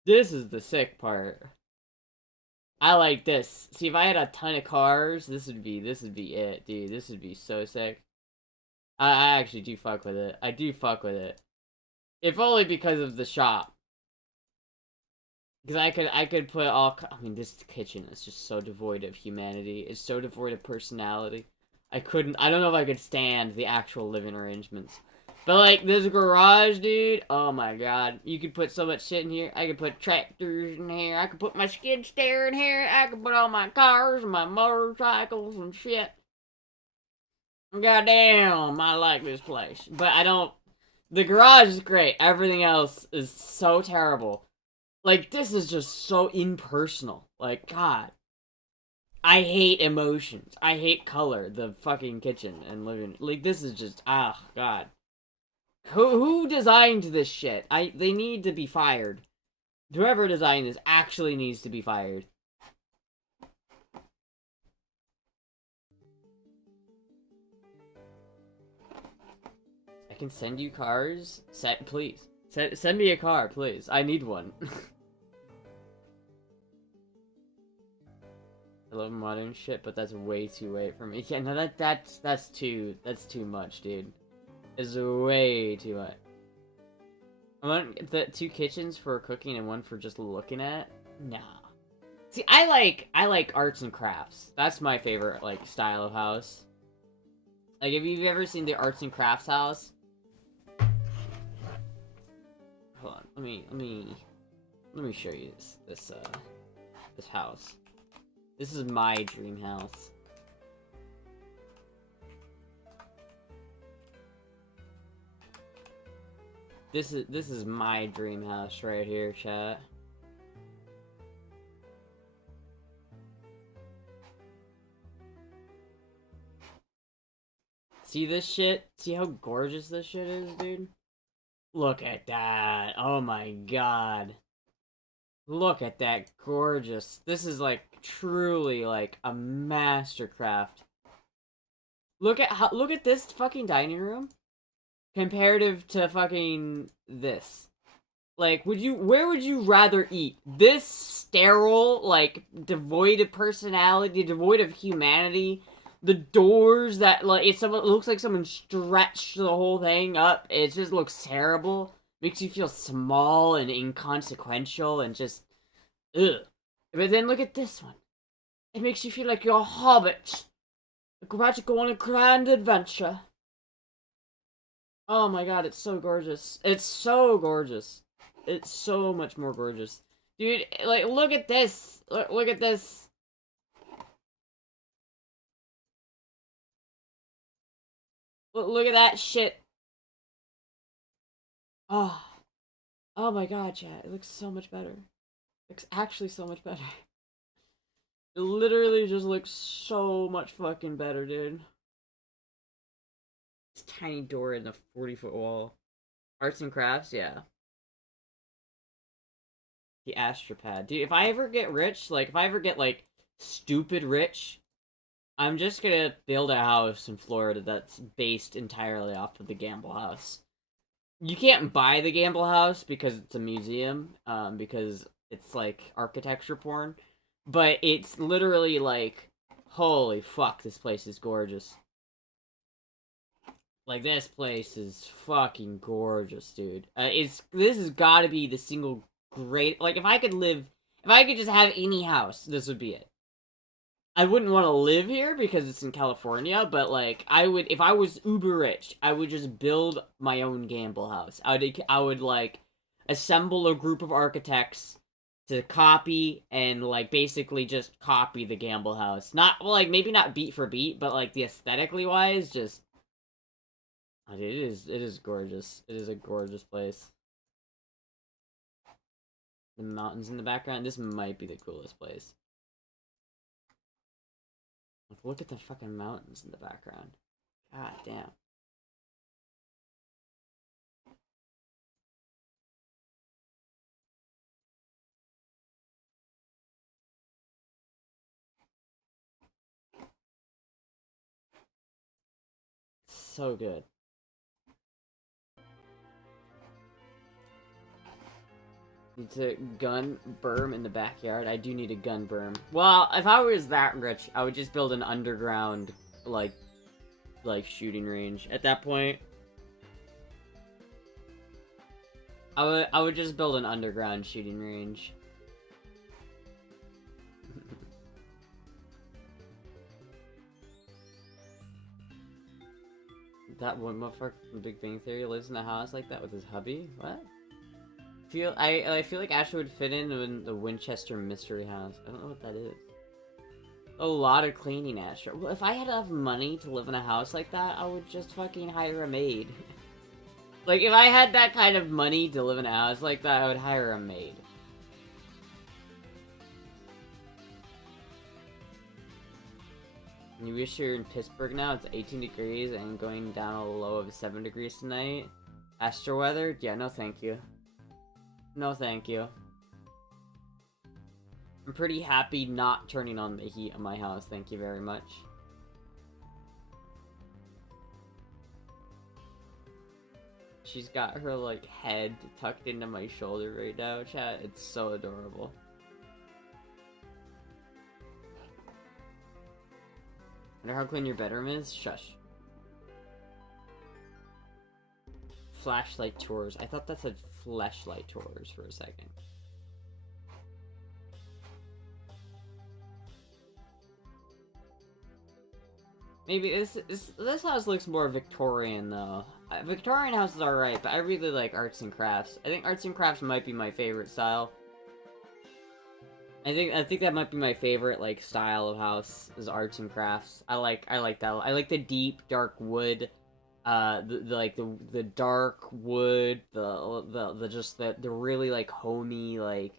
This is the sick part. I like this. See, if I had a ton of cars, this would be it, dude. This would be so sick. I actually do fuck with it. I do fuck with it. If only because of the shop. Because I could put all. I mean, this kitchen is just so devoid of humanity. It's so devoid of personality. I don't know if I could stand the actual living arrangements. But like this garage, dude. Oh my god, you could put so much shit in here. I could put tractors in here. I could put my skid steer in here. I could put all my cars and my motorcycles and shit. Goddamn, I like this place. But I don't. The garage is great. Everything else is so terrible. Like, this is just so impersonal. Like, God. I hate emotions. I hate color. The fucking kitchen and living. Like, this is just. Ah, God. Who designed this shit? They need to be fired. Whoever designed this actually needs to be fired. I can send you cars? Please. Send me a car, please. I need one. I love modern shit, but that's way too late for me. Yeah, no, that's too much, dude. It's way too much. I want the 2 kitchens for cooking and 1 for just looking at. Nah. See, I like arts and crafts. That's my favorite like style of house. Like, if you've ever seen the arts and crafts house. Hold on, let me show you this house. This is my dream house. This is my dream house right here, chat. See this shit? See how gorgeous this shit is, dude? Look at that. Oh my god. Look at that gorgeous. This is like truly like a mastercraft. Look at this fucking dining room comparative to fucking this. Like, where would you rather eat? This sterile, like, devoid of personality, devoid of humanity. The doors that, like, it looks like someone stretched the whole thing up. It just looks terrible. Makes you feel small and inconsequential and just, ugh. But then look at this one. It makes you feel like you're a hobbit. Like about to go on a grand adventure. Oh my god, it's so gorgeous. It's so gorgeous. It's so much more gorgeous. Dude, like, look at this. Look at this. Look at that shit. Oh. Oh my god, chat. It looks so much better. It looks actually so much better. It literally just looks so much fucking better, dude. This tiny door in the 40-foot wall. Arts and crafts, yeah. The Astra pad. Dude, if I ever get rich, like, if I ever get, like, stupid rich, I'm just gonna build a house in Florida that's based entirely off of the Gamble House. You can't buy the Gamble House because it's a museum, because it's, like, architecture porn. But it's literally, like, holy fuck, this place is gorgeous. Like, this place is fucking gorgeous, dude. This has gotta be the single great, like, if I could just have any house, this would be it. I wouldn't want to live here because it's in California, but, like, if I was uber rich, I would just build my own Gamble House. I would, like, assemble a group of architects to copy and, like, basically just copy the Gamble House. Not, well, like, maybe not beat for beat, but, like, the aesthetically wise, just... It is gorgeous. It is a gorgeous place. The mountains in the background, this might be the coolest place. Like, look at the fucking mountains in the background. God damn. So good. Need to gun berm in the backyard. I do need a gun berm. Well, if I was that rich, I would just build an underground, like shooting range. At that point, I would just build an underground shooting range. That one motherfucker from Big Bang Theory lives in a house like that with his hubby? What? I feel like Astra would fit in the Winchester Mystery House. I don't know what that is. A lot of cleaning, Astra. Well, if I had enough money to live in a house like that, I would just fucking hire a maid. Like, if I had that kind of money to live in a house like that, I would hire a maid. You wish you're in Pittsburgh now? It's 18 degrees and going down a low of 7 degrees tonight. Astra weather? Yeah, no thank you. No thank you. I'm pretty happy not turning on the heat in my house, thank you very much. She's got her, like, head tucked into my shoulder right now, chat. It's so adorable. Wonder how clean your bedroom is? Shush. Flashlight tours. I thought that said flashlight tours for a second. Maybe this house looks more Victorian though. Victorian house is alright, but I really like arts and crafts. I think arts and crafts might be my favorite style. I think that might be my favorite like style of house is arts and crafts. I like that. I like the deep dark wood, the dark wood, the really like homey like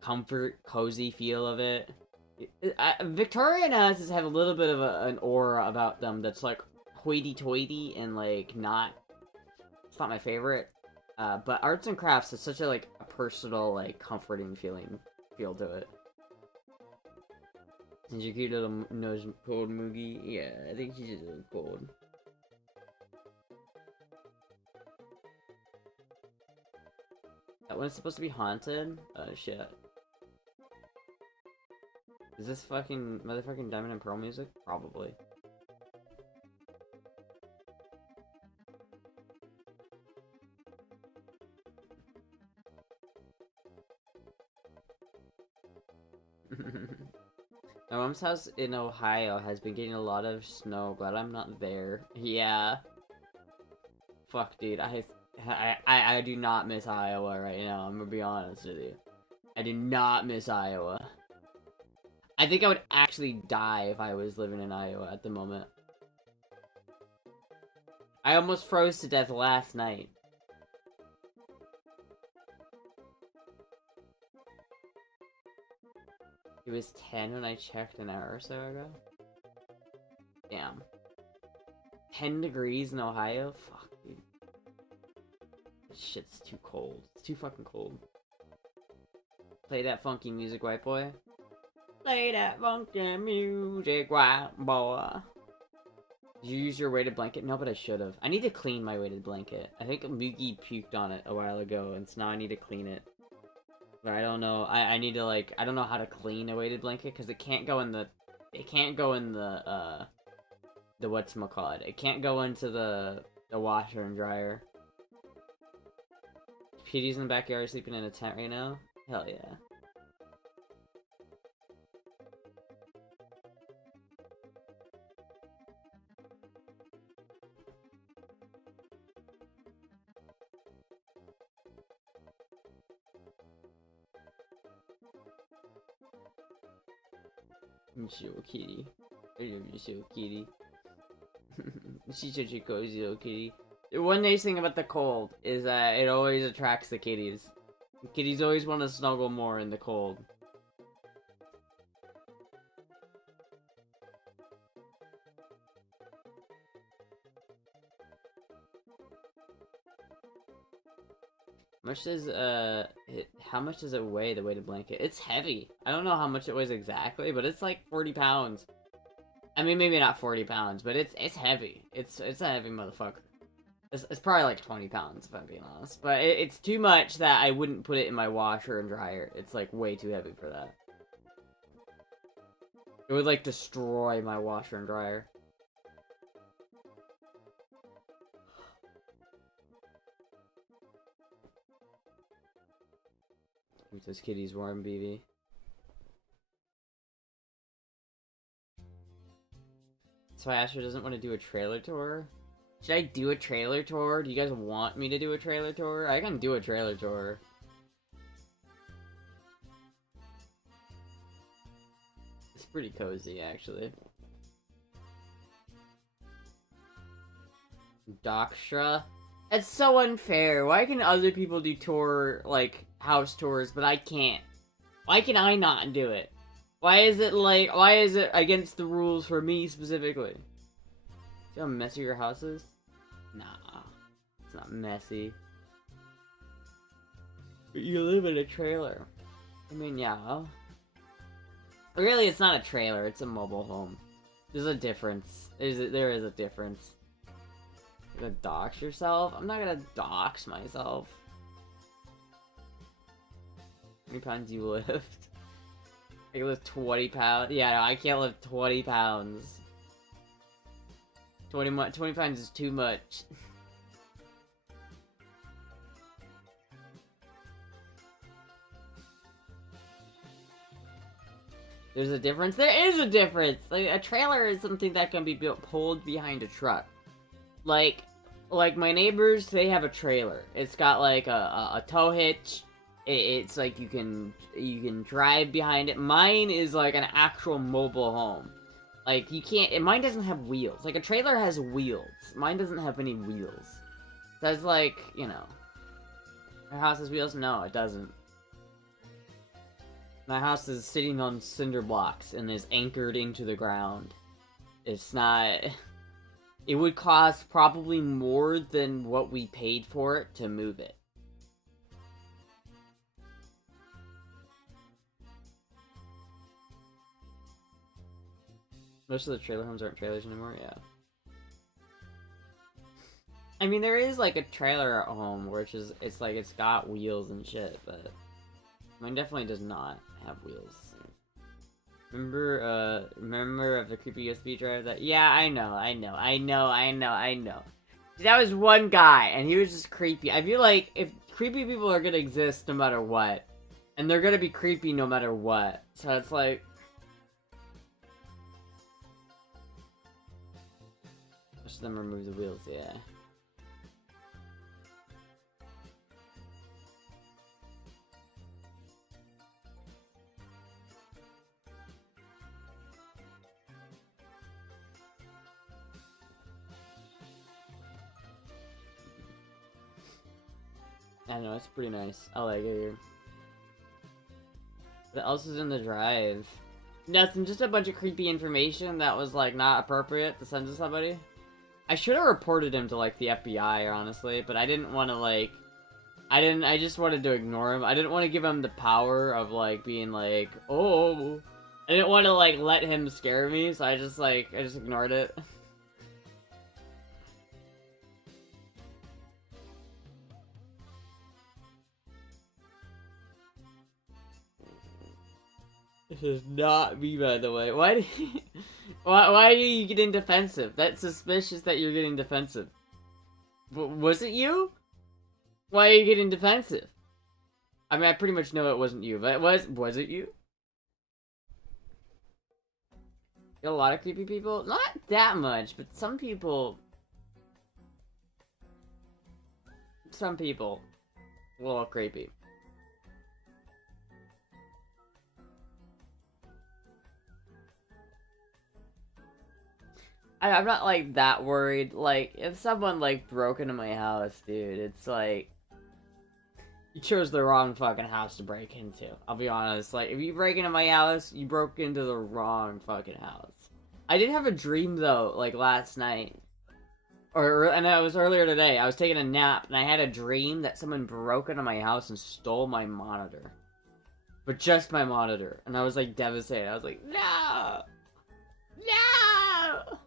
comfort cozy feel of it. Victorian houses have a little bit of an aura about them that's like hoity-toity and like not. It's not my favorite. But arts and crafts is such a like a personal like comforting feel to it. Is your cute little nose cold, Moogie? Yeah, I think she's a little cold. That one's supposed to be haunted? Oh shit. Is this fucking motherfucking Diamond and Pearl music? Probably. My mom's house in Ohio has been getting a lot of snow, but I'm not there. Yeah. Fuck, dude. I do not miss Iowa right now. I'm gonna be honest with you. I do not miss Iowa. I think I would actually die if I was living in Iowa at the moment. I almost froze to death last night. It was 10 when I checked an hour or so ago. Damn. 10 degrees in Ohio? Fuck, dude. This shit's too cold. It's too fucking cold. Play that funky music, white boy. Play that funky music, white boy. Did you use your weighted blanket? No, but I should have. I need to clean my weighted blanket. I think Moogie puked on it a while ago, and so now I need to clean it. But I don't know. I need to like. I don't know how to clean a weighted blanket because it can't go in the. It can't go in the whatchamacallit. It can't go into the washer and dryer. Petey's in the backyard sleeping in a tent right now. Hell yeah. She's a kitty. I love you so, kitty. She's such a cozy little kitty. The one nice thing about the cold is that it always attracts the kitties. The kitties always want to snuggle more in the cold. How much does it weigh, the weighted blanket? It's heavy. I don't know how much it weighs exactly, but it's like 40 pounds. I mean, maybe not 40 pounds, but it's heavy. It's a heavy motherfucker. It's probably like 20 pounds, if I'm being honest. But it's too much that I wouldn't put it in my washer and dryer. It's like way too heavy for that. It would like destroy my washer and dryer. Keep those kitties warm, BB. That's why Astra doesn't want to do a trailer tour. Should I do a trailer tour? Do you guys want me to do a trailer tour? I can do a trailer tour. It's pretty cozy, actually. Doxtra? That's so unfair. Why can other people do like, house tours, but I can't? Why can I not do it? Why is it against the rules for me specifically? See how messy your house is? Nah. It's not messy. But you live in a trailer. I mean, yeah. Really, it's not a trailer, it's a mobile home. There's a difference. There is a difference. You're gonna dox yourself? I'm not gonna dox myself. How many pounds do you lift? I can lift 20 pounds. Yeah, no, I can't lift 20 pounds. 20 pounds is too much. There's a difference? There is a difference! Like, a trailer is something that can be pulled behind a truck. Like my neighbors, they have a trailer. It's got like a tow hitch. It's like you can drive behind it. Mine is like an actual mobile home. Like you can't. Mine doesn't have wheels. Like a trailer has wheels. Mine doesn't have any wheels. That's like, you know. My house has wheels? No, it doesn't. My house is sitting on cinder blocks and is anchored into the ground. It's not. It would cost probably more than what we paid for it to move it. Most of the trailer homes aren't trailers anymore, yeah. I mean, there is like a trailer at home, which is, it's like, it's got wheels and shit, but mine definitely does not have wheels. Remember of the creepy USB drive that? Yeah, I know. That was one guy, and he was just creepy. I feel like if creepy people are gonna exist no matter what, and they're gonna be creepy no matter what, so it's like... Most of them remove the wheels, yeah. I know, it's pretty nice. I like it here. What else is in the drive? Nothing, just a bunch of creepy information that was, like, not appropriate to send to somebody. I should have reported him to, like, the FBI, honestly, but I didn't want to, like... I just wanted to ignore him. I didn't want to give him the power of, like, being like, oh... I didn't want to, like, let him scare me, so I just ignored it. This is not me, by the way. Why are you getting defensive? That's suspicious that you're getting defensive. Was it you? Why are you getting defensive? I mean, I pretty much know it wasn't you, but was it you? Got a lot of creepy people? Not that much, but some people... Some people. A little creepy. I'm not, like, that worried. Like, if someone, like, broke into my house, dude, it's like... You chose the wrong fucking house to break into. I'll be honest. Like, if you break into my house, you broke into the wrong fucking house. I did have a dream, though, like, last night. And it was earlier today. I was taking a nap, and I had a dream that someone broke into my house and stole my monitor. But just my monitor. And I was, like, devastated. I was like, no! No!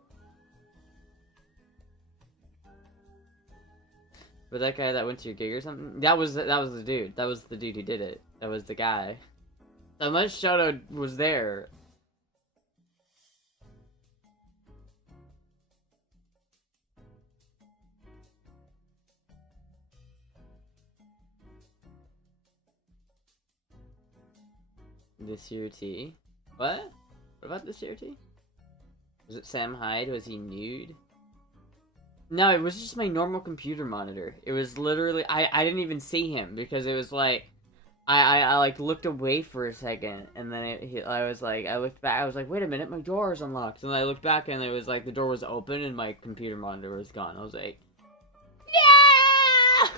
But that guy that went to your gig or something? That was the dude. That was the dude who did it. That was the guy. Unless Shoto was there. This year T. What? What about this year T? Was it Sam Hyde? Was he nude? No, it was just my normal computer monitor. It was literally I didn't even see him because it was like I like looked away for a second and then I looked back. I was like, wait a minute, my door is unlocked. And then I looked back and it was like the door was open and my computer monitor was gone. I was like, yeah.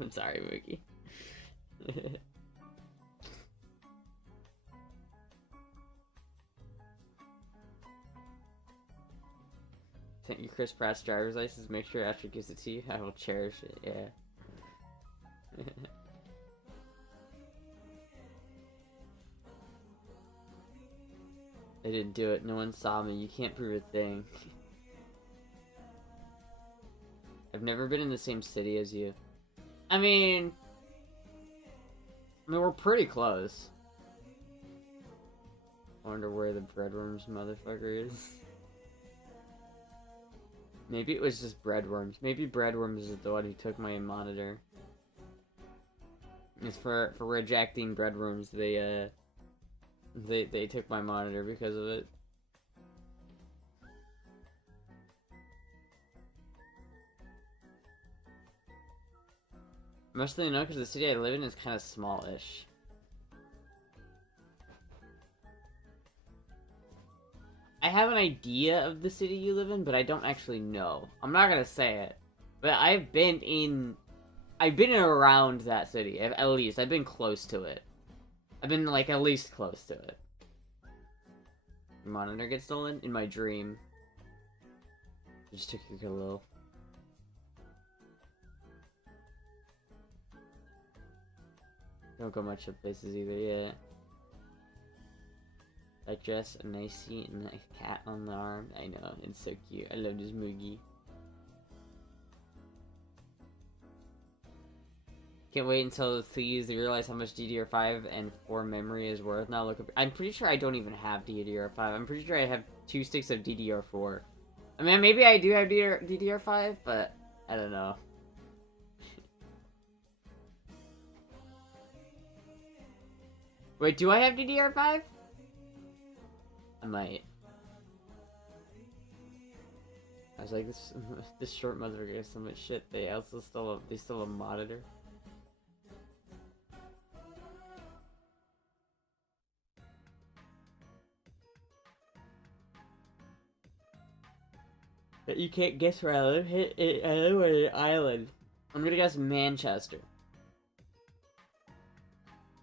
I'm sorry, Mookie. Sent you Chris Pratt's driver's license. Make sure Astra gives it to you. I will cherish it. Yeah. I didn't do it. No one saw me. You can't prove a thing. I've never been in the same city as you. I mean, we're pretty close. I wonder where the breadworms motherfucker is. Maybe it was just breadworms. Maybe breadworms is the one who took my monitor. It's for rejecting breadworms. They took my monitor because of it. Mostly no, because the city I live in is kind of smallish. I have an idea of the city you live in, but I don't actually know. I'm not gonna say it, but I've been around that city. At least I've been close to it. I've been like at least close to it. Your monitor gets stolen in my dream. I just took your pillow. Don't go much of places either, yeah. Like dress, a nice seat, and a cat on the arm. I know, it's so cute. I love this Moogie. Can't wait until the thieves realize how much DDR5 and 4 memory is worth. Now look, I'm pretty sure I don't even have DDR5. I'm pretty sure I have 2 sticks of DDR4. I mean, maybe I do have DDR5, but I don't know. Wait, do I have DDR5? I might. I was like, this short motherfucker has so much shit. They still have a monitor. You can't guess where I live. I live on an island. I'm gonna guess Manchester.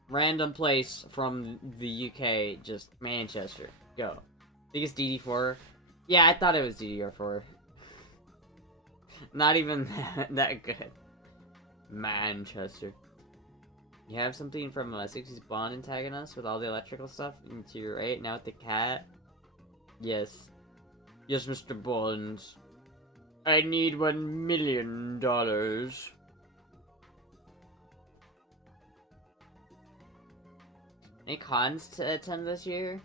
Random place from the UK, just Manchester. Go. I think it's DD4. Yeah, I thought it was DDR4. Not even that good. Manchester. You have something from 60s Bond antagonist with all the electrical stuff to your right, now with the cat? Yes. Yes, Mr. Bond. I need $1 million. Any cons to attend this year?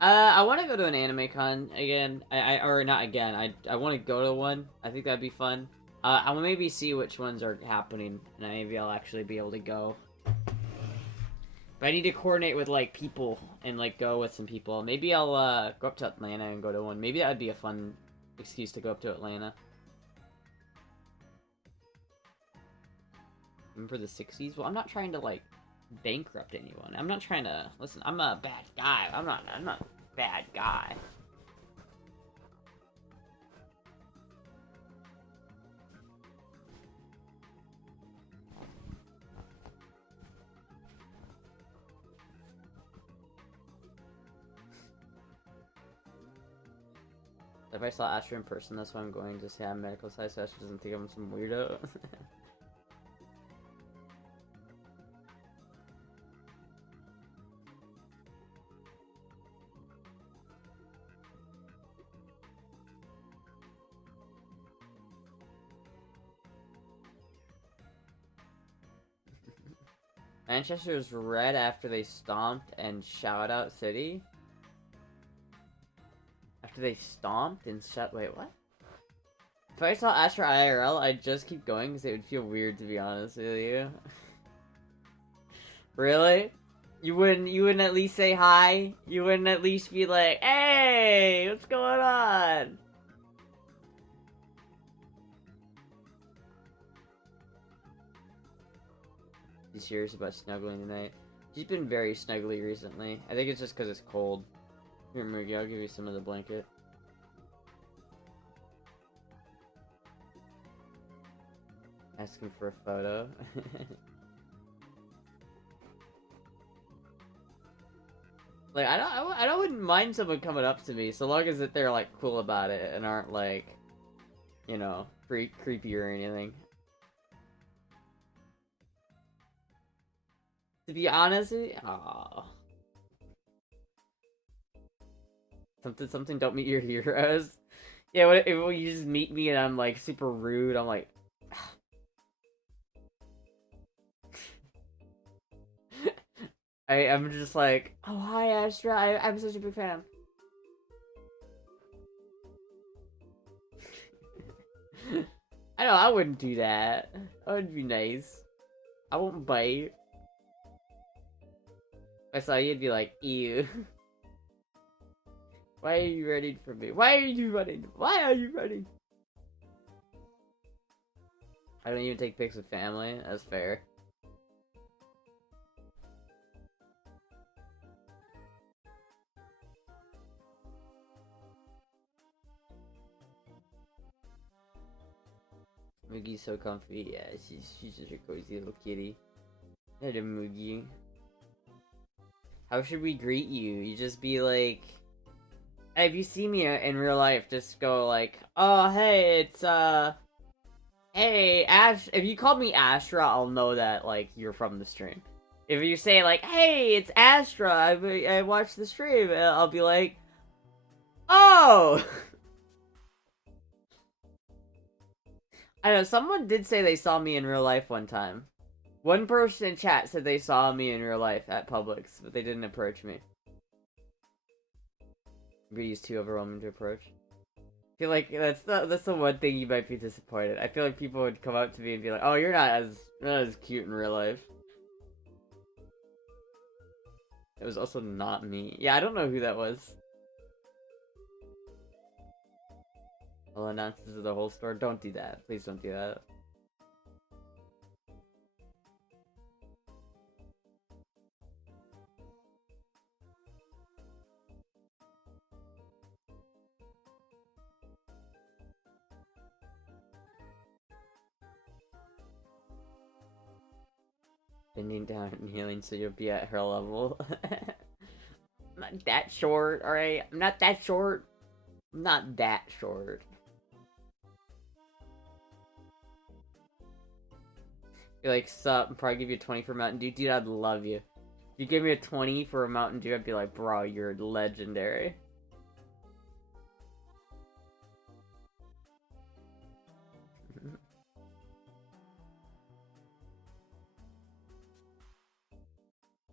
I want to go to an anime con again. Or not again. I want to go to one. I think that'd be fun. I will maybe see which ones are happening, and maybe I'll actually be able to go. But I need to coordinate with like people and like go with some people. Maybe I'll go up to Atlanta and go to one. Maybe that would be a fun excuse to go up to Atlanta. Remember the 60s? Well, I'm not trying to like bankrupt anyone. I'm not trying to listen. I'm a bad guy. I'm not a bad guy. If I saw Astra in person, that's why I'm going to say I'm medical size, so Astra doesn't think I'm some weirdo. Manchester's red after they stomped and shout out City. After they stomped and shut. Wait, what? If I saw Astra IRL, I'd just keep going because it would feel weird, to be honest with you. Really? You wouldn't at least say hi? You wouldn't at least be like, hey, what's going on? She's serious about snuggling tonight. She's been very snuggly recently. I think it's just because it's cold. Here, Moogie, I'll give you some of the blanket. Asking for a photo. Like, I wouldn't mind someone coming up to me, so long as that they're, like, cool about it and aren't, like, you know, creepy or anything. To be honest, aww. Something, don't meet your heroes. Yeah, what if you just meet me and I'm, like, super rude, I'm like... I'm just like, oh, hi, Astra, I'm such a big fan. I know, I wouldn't do that. That would be nice. I won't bite. If I saw you, I'd be like, ew. Why are you running from me? Why are you running? Why are you running? I don't even take pics with family. That's fair. Moogie's so comfy. Yeah, she's just a cozy little kitty. Hey, Moogie. How should we greet you? You just be like, hey, if you see me in real life, just go like, oh, hey, it's hey, Ash. If you call me Astra, I'll know that like you're from the stream. If you say like, hey, it's Astra, I watched the stream, I'll be like, oh. I know, someone did say they saw me in real life one time. One person in chat said they saw me in real life at Publix, but they didn't approach me. Beauty's too overwhelming to approach. I feel like that's the one thing you might be disappointed. I feel like people would come up to me and be like, oh, you're not as cute in real life. It was also not me. Yeah, I don't know who that was. I'll announce this to the whole store. Don't do that. Please don't do that. Bending down and healing so you'll be at her level. I'm not that short, alright? I'm not that short. I'm not that short. Be like, sup, and probably give you a 20 for Mountain Dew. Dude, I'd love you. If you give me a 20 for a Mountain Dew, I'd be like, bro, you're legendary.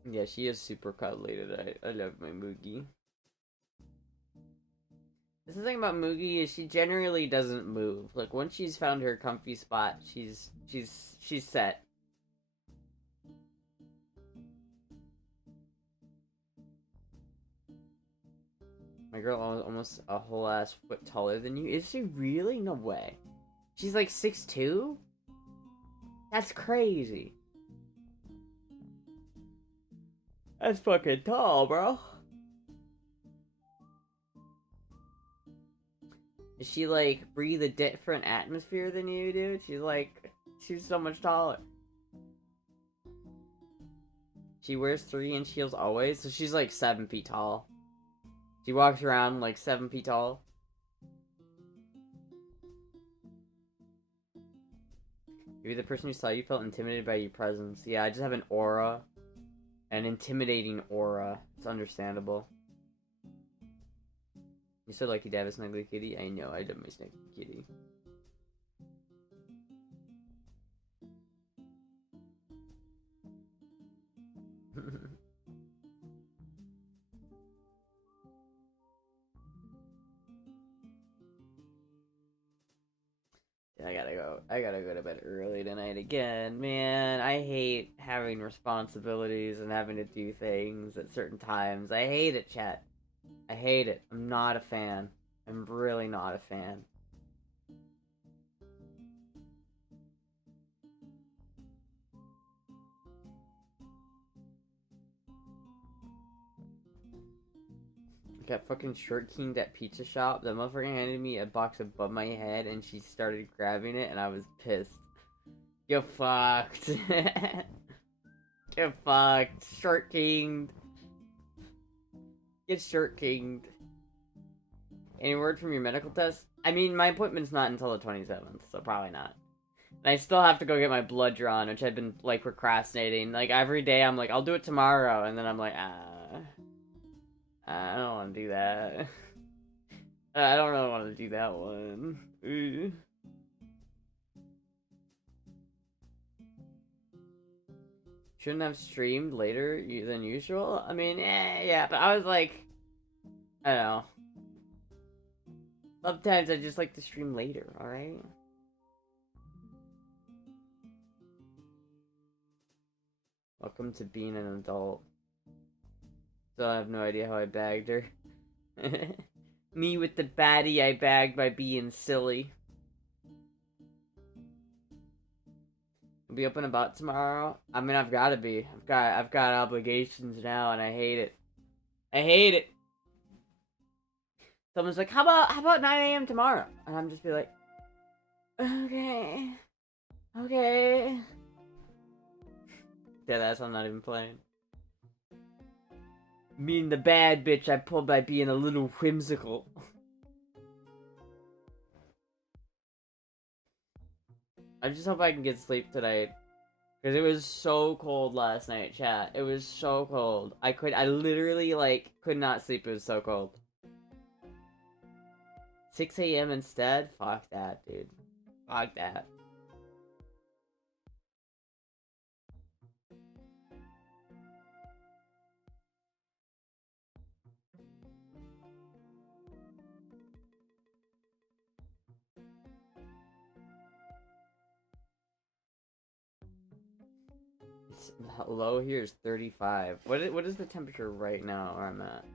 Yeah, she is super cuddly today. I love my Moogie. This is the thing about Moogie is she generally doesn't move. Like once she's found her comfy spot, she's set. My girl almost a whole ass foot taller than you. Is she really? No way. She's like 6'2"? That's crazy. That's fucking tall, bro. Does she like breathe a different atmosphere than you do? She's so much taller. She wears 3-inch heels always, so she's like 7 feet tall. She walks around like 7 feet tall. Maybe the person who saw you felt intimidated by your presence. Yeah, I just have an aura. An intimidating aura. It's understandable. You're so lucky to have a snuggly kitty. I know, I love my snuggly kitty. I gotta go to bed early tonight again. Man, I hate having responsibilities and having to do things at certain times. I hate it, chat. I hate it. I'm not a fan. I'm really not a fan. Got fucking short kinged at pizza shop. The motherfucker handed me a box above my head and she started grabbing it and I was pissed. Get fucked. Get fucked. Short kinged. Get short kinged. Any word from your medical test? I mean, my appointment's not until the 27th, so probably not. And I still have to go get my blood drawn, which I've been, like, procrastinating. Like, every day I'm like, I'll do it tomorrow, and then I'm like, I don't want to do that. I don't really want to do that one. Ooh. Shouldn't have streamed later than usual? I mean, yeah, but I was like, I don't know. Sometimes I just like to stream later, alright? Welcome to being an adult. Still have no idea how I bagged her. Me with the baddie I bagged by being silly. We'll be open about tomorrow. I mean, I've got to be. I've got obligations now, and I hate it. I hate it. Someone's like, how about 9 a.m. tomorrow? And I'm just be like, okay. Yeah, that's why I'm not even playing. Being the bad bitch I pulled by being a little whimsical. I just hope I can get sleep tonight. Because it was so cold last night, chat. It was so cold. I literally, like, could not sleep. It was so cold. 6 a.m. instead? Fuck that, dude. Fuck that. Low here is 35. What is the temperature right now where I'm at?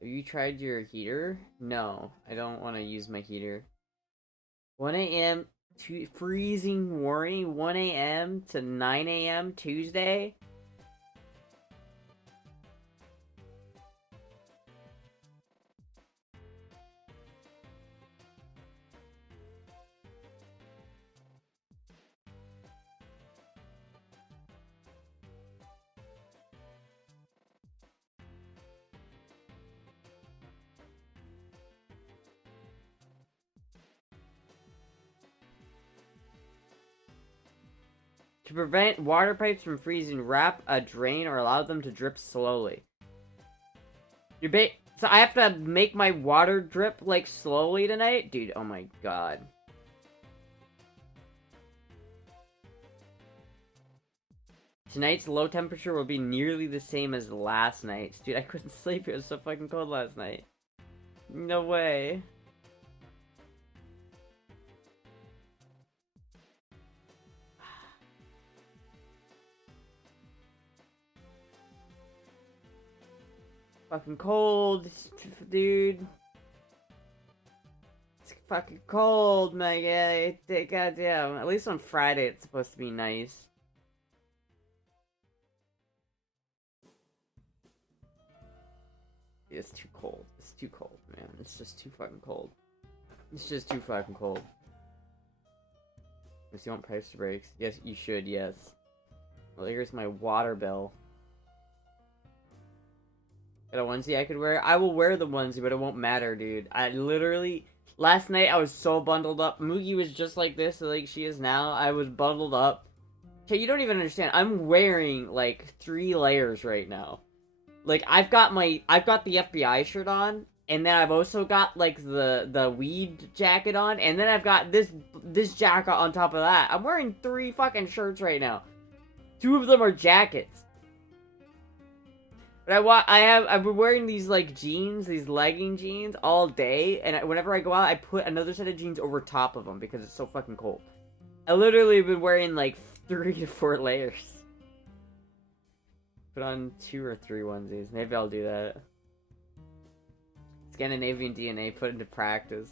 Have you tried your heater? No, I don't want to use my heater. 1 a.m. to freezing warning, 1 a.m. to 9 a.m. Tuesday? To prevent water pipes from freezing, wrap a drain or allow them to drip slowly. So I have to make my water drip, like, slowly tonight? Dude, oh my god. Tonight's low temperature will be nearly the same as last night's. Dude, I couldn't sleep. It was so fucking cold last night. No way. Fucking cold, dude. It's fucking cold, my guy. Goddamn. At least on Friday it's supposed to be nice. It's too cold. It's too cold, man. It's just too fucking cold. It's just too fucking cold. If you want price breaks, yes, you should, yes. Well, here's my water bill. Got a onesie I could wear? I will wear the onesie, but it won't matter, dude. I literally... Last night, I was so bundled up. Moogie was just like this, like she is now. I was bundled up. Okay, you don't even understand. I'm wearing, like, 3 layers right now. Like, I've got the FBI shirt on, And then I've also got like the weed jacket on, and then I've got this jacket on top of that. I'm wearing 3 fucking shirts right now. 2 of them are jackets. But I've been wearing these like jeans, these legging jeans all day, and whenever I go out, I put another set of jeans over top of them because it's so fucking cold. I literally have been wearing like 3 to 4 layers. Put on 2 or 3 onesies. Maybe I'll do that. Scandinavian DNA put into practice.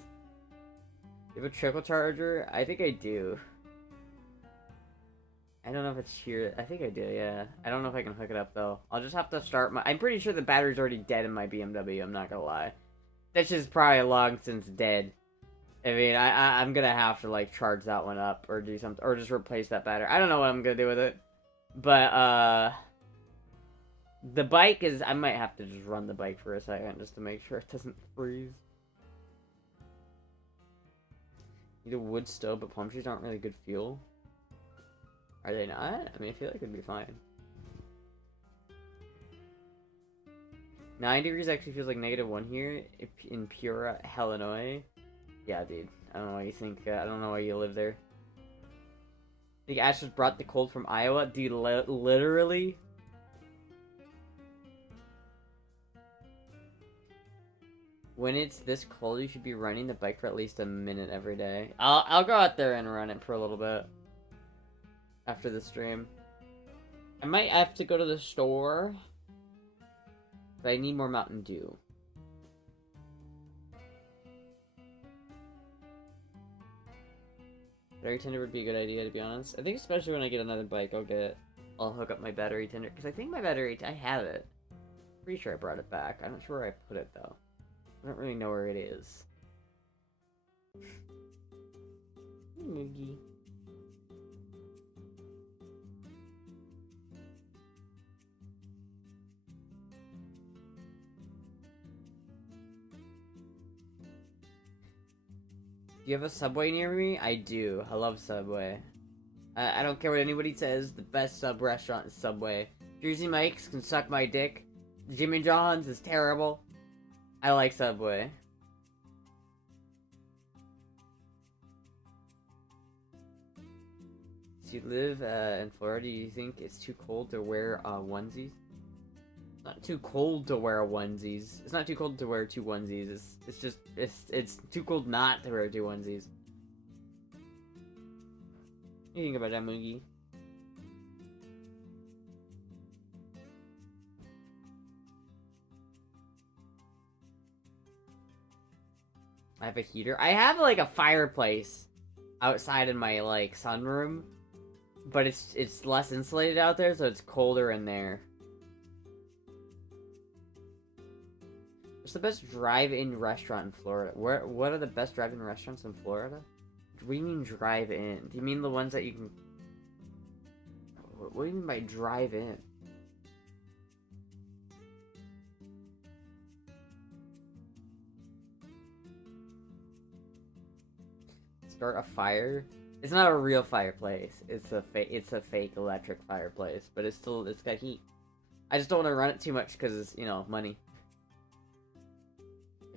You have a trickle charger? I think I do. I don't know if it's here. I think I do, yeah. I don't know if I can hook it up, though. I'll just have to start my... I'm pretty sure the battery's already dead in my BMW, I'm not gonna lie. That shit's probably long since dead. I mean, I'm gonna have to, like, charge that one up or do something. Or just replace that battery. I don't know what I'm gonna do with it. But, the bike is... I might have to just run the bike for a second just to make sure it doesn't freeze. Need a wood stove, but palm trees aren't really good fuel. Are they not? I mean, I feel like it'd be fine. 9 degrees actually feels like -1 here in Pura, Illinois. Yeah, dude. I don't know why you think... I don't know why you live there. I think Ash just brought the cold from Iowa. Dude, literally... When it's this cold, you should be running the bike for at least a minute every day. I'll go out there and run it for a little bit. After the stream. I might have to go to the store. But I need more Mountain Dew. Battery tender would be a good idea, to be honest. I think especially when I get another bike, I'll hook up my battery tender. Because I think my battery... I have it. Pretty sure I brought it back. I'm not sure where I put it, though. I don't really know where it is. Moogie. Do you have a Subway near me? I do. I love Subway. I don't care what anybody says. The best sub restaurant is Subway. Jersey Mike's can suck my dick. Jimmy John's is terrible. I like Subway. So you live in Florida, do you think it's too cold to wear onesies? It's not too cold to wear onesies. It's not too cold to wear 2 onesies. It's just it's too cold not to wear 2 onesies. What do you think about that, Moogie? I have a heater. I have like a fireplace outside in my like sunroom, but it's less insulated out there, so it's colder in there. What's the best drive-in restaurant in Florida? What are the best drive-in restaurants in Florida? What do you mean drive-in? Do you mean the ones that you can... What do you mean by drive-in? Start a fire? It's not a real fireplace. It's a fake electric fireplace, but it's got heat. I just don't want to run it too much because, you know, money.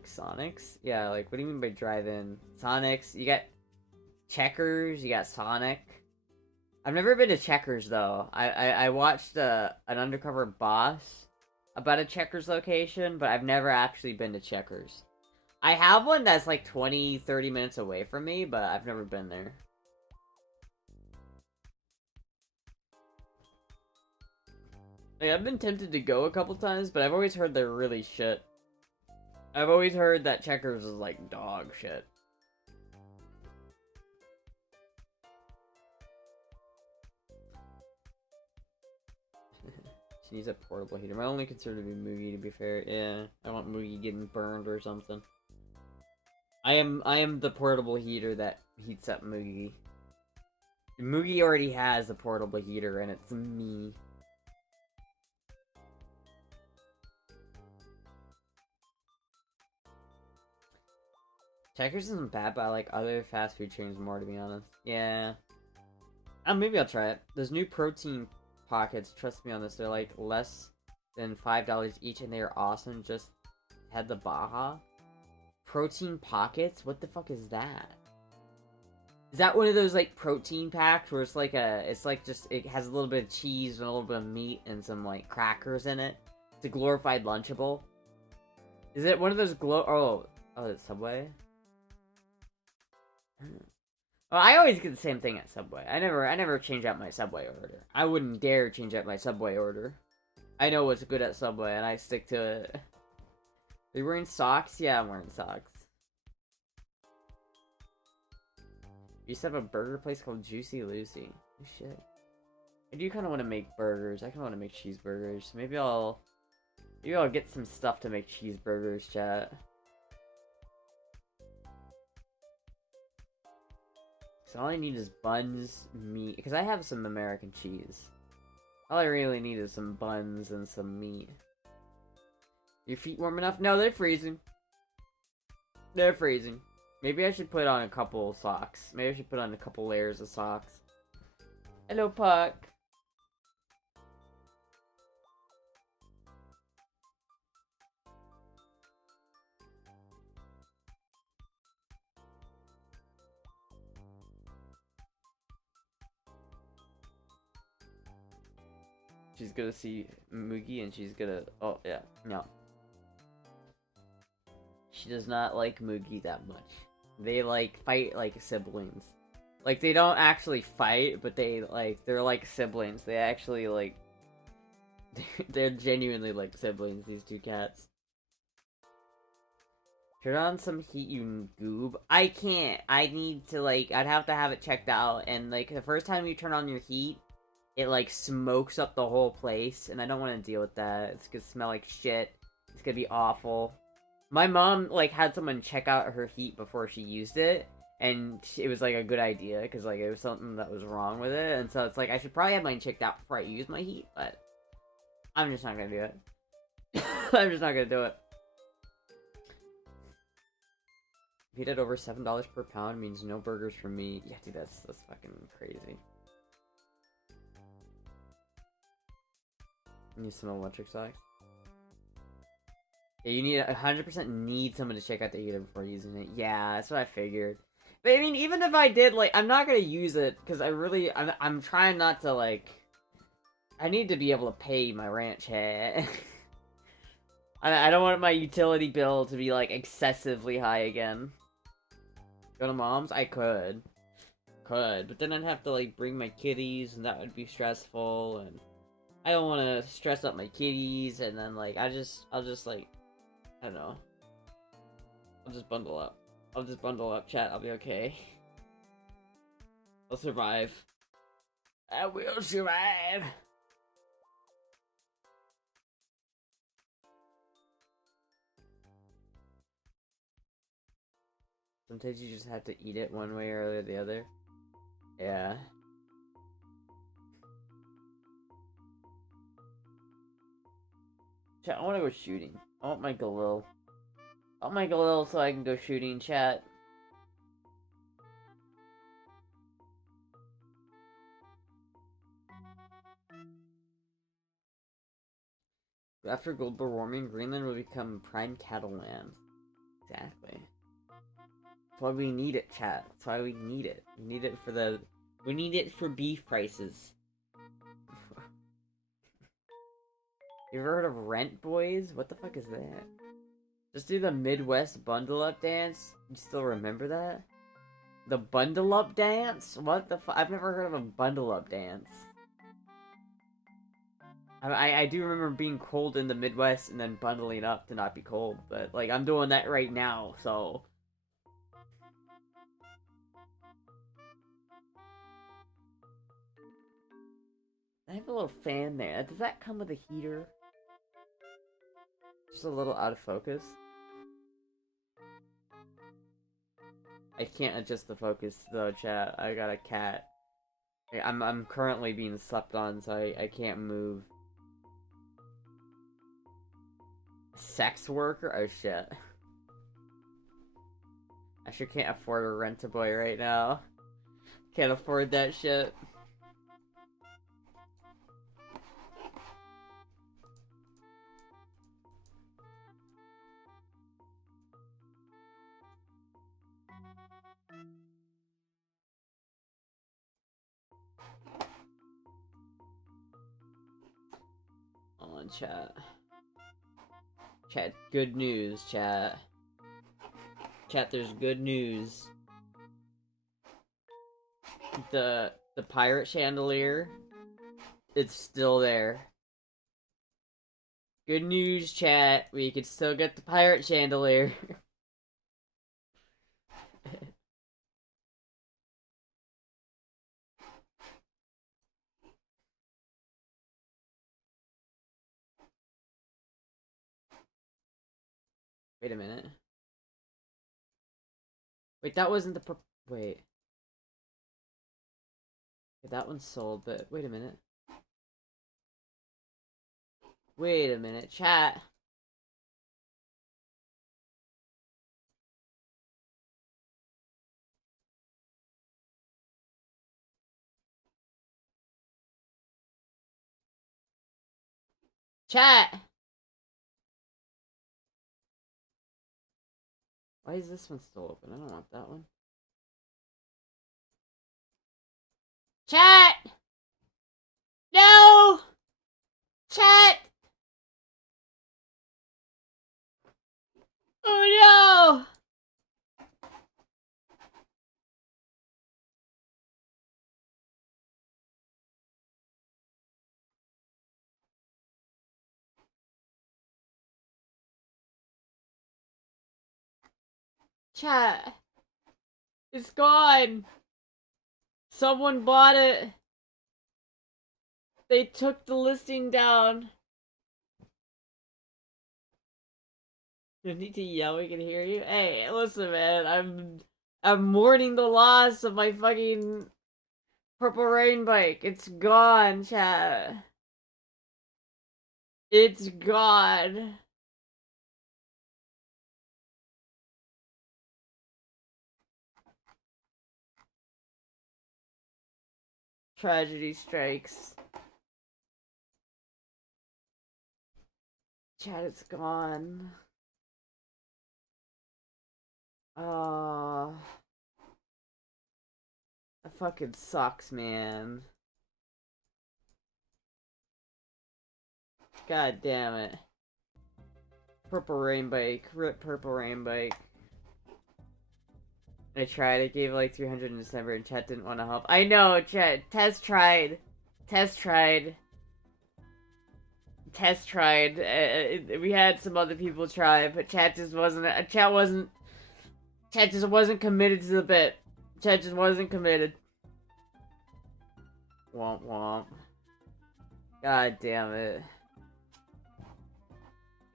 Sonics? Yeah, like, what do you mean by drive-in? Sonics, you got Checkers, you got Sonic. I've never been to Checkers, though. I watched an Undercover Boss about a Checkers location, but I've never actually been to Checkers. I have one that's like 20-30 minutes away from me, but I've never been there. Like, I've been tempted to go a couple times, but I've always heard they're really shit. I've always heard that Checkers is like dog shit. She needs a portable heater. My only concern would be Moogie, to be fair. Yeah, I want Moogie getting burned or something. I am the portable heater that heats up Moogie. Moogie already has a portable heater, and it's me. Checkers isn't bad, but I like other fast food chains more, to be honest. Yeah. Maybe I'll try it. Those new protein pockets, trust me on this, they're like less than $5 each, and they're awesome. Just had the Baja. Protein pockets? What the fuck is that? Is that one of those like protein packs where it's like just it has a little bit of cheese and a little bit of meat and some like crackers in it? It's a glorified Lunchable. Is it one of those oh, it's Subway? Well, I always get the same thing at Subway. I never change out my Subway order. I wouldn't dare change out my Subway order. I know what's good at Subway and I stick to it. Are you wearing socks? Yeah, I'm wearing socks. You used to have a burger place called Juicy Lucy. Oh shit. I do kind of want to make burgers. I kind of want to make cheeseburgers. Maybe I'll get some stuff to make cheeseburgers, chat. So all I need is buns, meat, because I have some American cheese. All I really need is some buns and some meat. Your feet warm enough? No, they're freezing. They're freezing. Maybe I should put on a couple socks. Maybe I should put on a couple layers of socks. Hello, Puck. She's gonna see Moogie and she's gonna... Oh, yeah. No. She does not like Moogie that much. They, like, fight like siblings. Like, they don't actually fight, but they're like siblings. They actually, like... they're genuinely like siblings, these two cats. Turn on some heat, you goob. I can't. I need to, like... I'd have to have it checked out, and, like, the first time you turn on your heat... It, like, smokes up the whole place, and I don't want to deal with that. It's gonna smell like shit. It's gonna be awful. My mom, like, had someone check out her heat before she used it, and it was, like, a good idea, because, like, it was something that was wrong with it, and so it's like, I should probably have mine checked out before I use my heat, but I'm just not gonna do it. I'm just not gonna do it. Meat at over $7 per pound means no burgers for me. Yeah, dude, that's fucking crazy. Need some electric socks. Yeah, you need 100% need someone to check out the heater before using it. Yeah, that's what I figured. But I mean, even if I did, like, I'm not gonna use it because I'm trying not to, like, I need to be able to pay my ranch head. I don't want my utility bill to be like excessively high again. Go to mom's? I could, but then I'd have to like bring my kitties, and that would be stressful, and I don't want to stress up my kitties, and then, like, I'll just, like, I don't know. I'll just bundle up. I'll just bundle up, chat. I'll be okay. I'll survive. I will survive! Sometimes you just have to eat it one way or the other. Yeah. Chat, I want to go shooting. I want my Galil. I want my Galil so I can go shooting, chat. After global warming, Greenland will become prime cattle land. Exactly. That's why we need it, chat. That's why we need it. We need it for we need it for beef prices. You ever heard of Rent Boys? What the fuck is that? Just do the Midwest Bundle Up dance? You still remember that? The Bundle Up dance? What the fuck? I've never heard of a Bundle Up dance. I do remember being cold in the Midwest and then bundling up to not be cold, but, like, I'm doing that right now, so... I have a little fan there. Does that come with a heater? Just a little out of focus. I can't adjust the focus though, chat. I got a cat. I'm currently being slept on, so I can't move. Sex worker? Oh shit. I sure can't afford a rent-a-boy right now. Can't afford that shit. on, chat. Chat, good news, chat. Chat, there's good news. The pirate chandelier, it's still there. Good news, chat. We can still get the pirate chandelier. Wait a minute. Wait, that wasn't the wait. That one's sold, but wait a minute. Wait a minute, chat. Chat! Why is this one still open? I don't want that one. Chat! No! Chat! Oh no! Chat. It's gone. Someone bought it. They took the listing down. You need to yell, we can hear you. Hey, listen, man, I'm mourning the loss of my fucking Purple Rain bike. It's gone, chat. It's gone. Tragedy strikes. Chat, it's gone. Oh. That fucking sucks, man. God damn it. Purple Rain bike. Rip Purple Rain bike. I tried. I gave like 300 in December and chat didn't want to help. I know, chat. Tess tried. Tess tried. Tess tried. We had some other people try, but chat just wasn't. Chat just wasn't committed to the bit. Chat just wasn't committed. Womp womp. God damn it.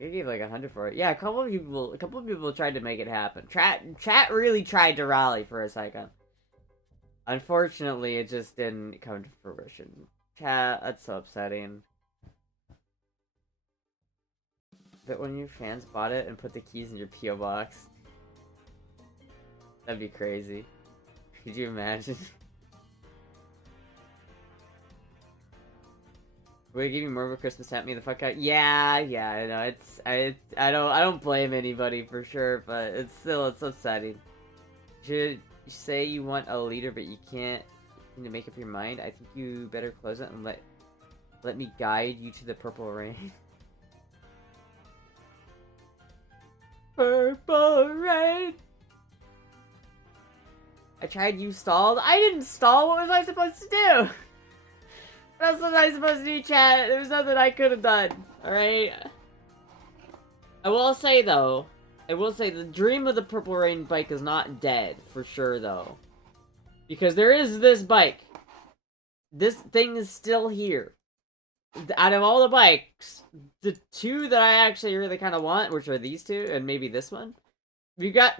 I gave like 100 for it. Yeah, a couple of people tried to make it happen. Chat really tried to rally for a second. Unfortunately, it just didn't come to fruition. Chat, that's so upsetting. But when your fans bought it and put the keys in your P.O. box, that'd be crazy. Could you imagine? Would it give me more of a Christmas hat me the fuck out? Yeah, I know, I don't blame anybody for sure, but it's upsetting. Should you say you want a leader but you can't seem to make up your mind? I think you better close it and let me guide you to the Purple Rain. Purple Rain! I tried, you stalled? I didn't stall, what was I supposed to do? What else was I supposed to do, chat? There was nothing I could have done, alright? I will say, though, the dream of the Purple Rain bike is not dead, for sure, though. Because there is this bike. This thing is still here. Out of all the bikes, the two that I actually really kind of want, which are these two, and maybe this one, we got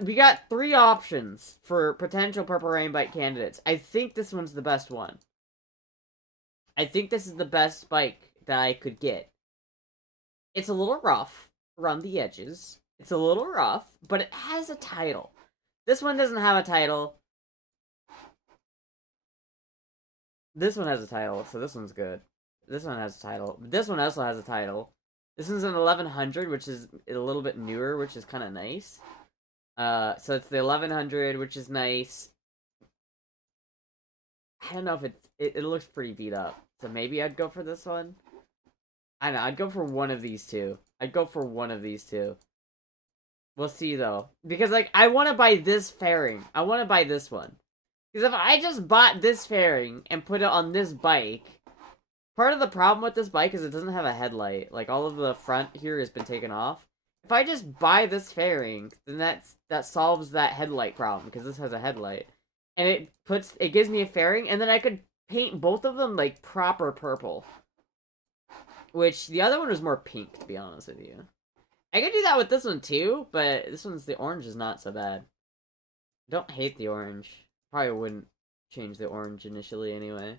3 options for potential Purple Rain bike candidates. I think this one's the best one. I think this is the best bike that I could get. It's a little rough around the edges. It's a little rough, but it has a title. This one doesn't have a title. This one has a title, so this one's good. This one has a title. This one also has a title. This one's an 1100, which is a little bit newer, which is kind of nice. So it's the 1100, which is nice. I don't know if it looks pretty beat up. So maybe I'd go for this one. I don't know, I'd go for one of these two. We'll see, though. Because, like, I want to buy this fairing. I want to buy this one. Because if I just bought this fairing and put it on this bike, part of the problem with this bike is it doesn't have a headlight. Like, all of the front here has been taken off. If I just buy this fairing, then that solves that headlight problem, because this has a headlight. And it gives me a fairing, and then I could paint both of them, like, proper purple. Which, the other one was more pink, to be honest with you. I could do that with this one, too, but the orange is not so bad. I don't hate the orange. Probably wouldn't change the orange initially, anyway.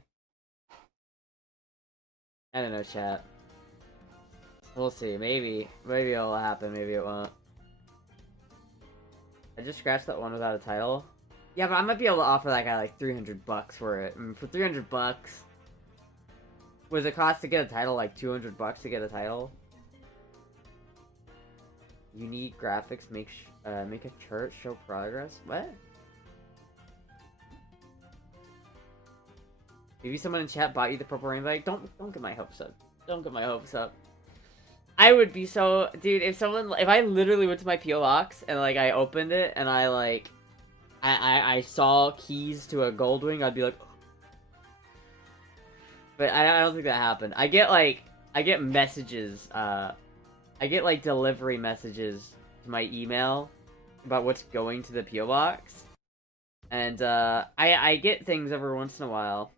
I don't know, chat. We'll see. Maybe it'll happen, maybe it won't. I just scratched that one without a title. Yeah, but I might be able to offer that guy like $300 for it. And for $300, was it cost to get a title like $200 to get a title? Unique graphics make a chart show progress. What? Maybe someone in chat bought you the purple rain bike. Don't get my hopes up. Don't get my hopes up. I would be so, dude. If I literally went to my PO box and like I opened it and I saw keys to a Goldwing, I'd be like, but I don't think that happened. I get messages. I get like delivery messages to my email about what's going to the PO box, and I get things every once in a while.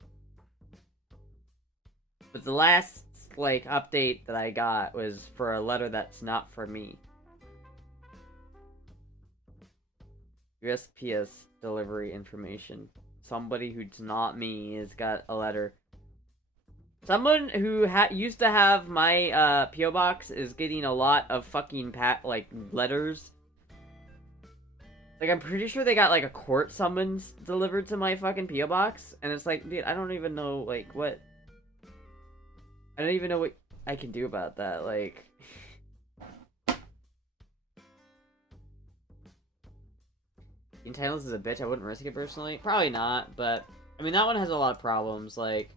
But the last like update that I got was for a letter that's not for me. USPS delivery information. Somebody who's not me has got a letter. Someone who used to have my PO box is getting a lot of fucking letters. Like, I'm pretty sure they got like a court summons delivered to my fucking PO box, and it's like, dude, I don't even know like what. I don't even know what I can do about that. Like, Entitles is a bitch. I wouldn't risk it personally. Probably not, but I mean that one has a lot of problems. Like.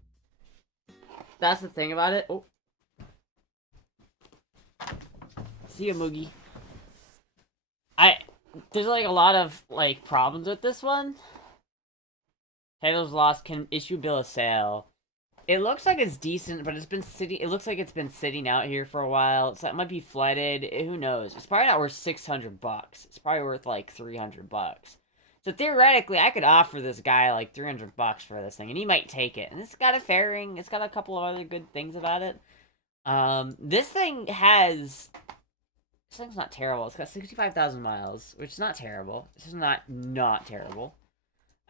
That's the thing about it. Oh. See ya, Moogie. There's like a lot of like problems with this one. Titles lost, can issue bill of sale. It looks like it's decent, but it looks like it's been sitting out here for a while. So it might be flooded. Who knows? It's probably not worth $600. It's probably worth like $300. So theoretically, I could offer this guy like $300 for this thing, and he might take it. And it's got a fairing. It's got a couple of other good things about it. This thing's not terrible. It's got 65,000 miles, which is not terrible. This is not terrible.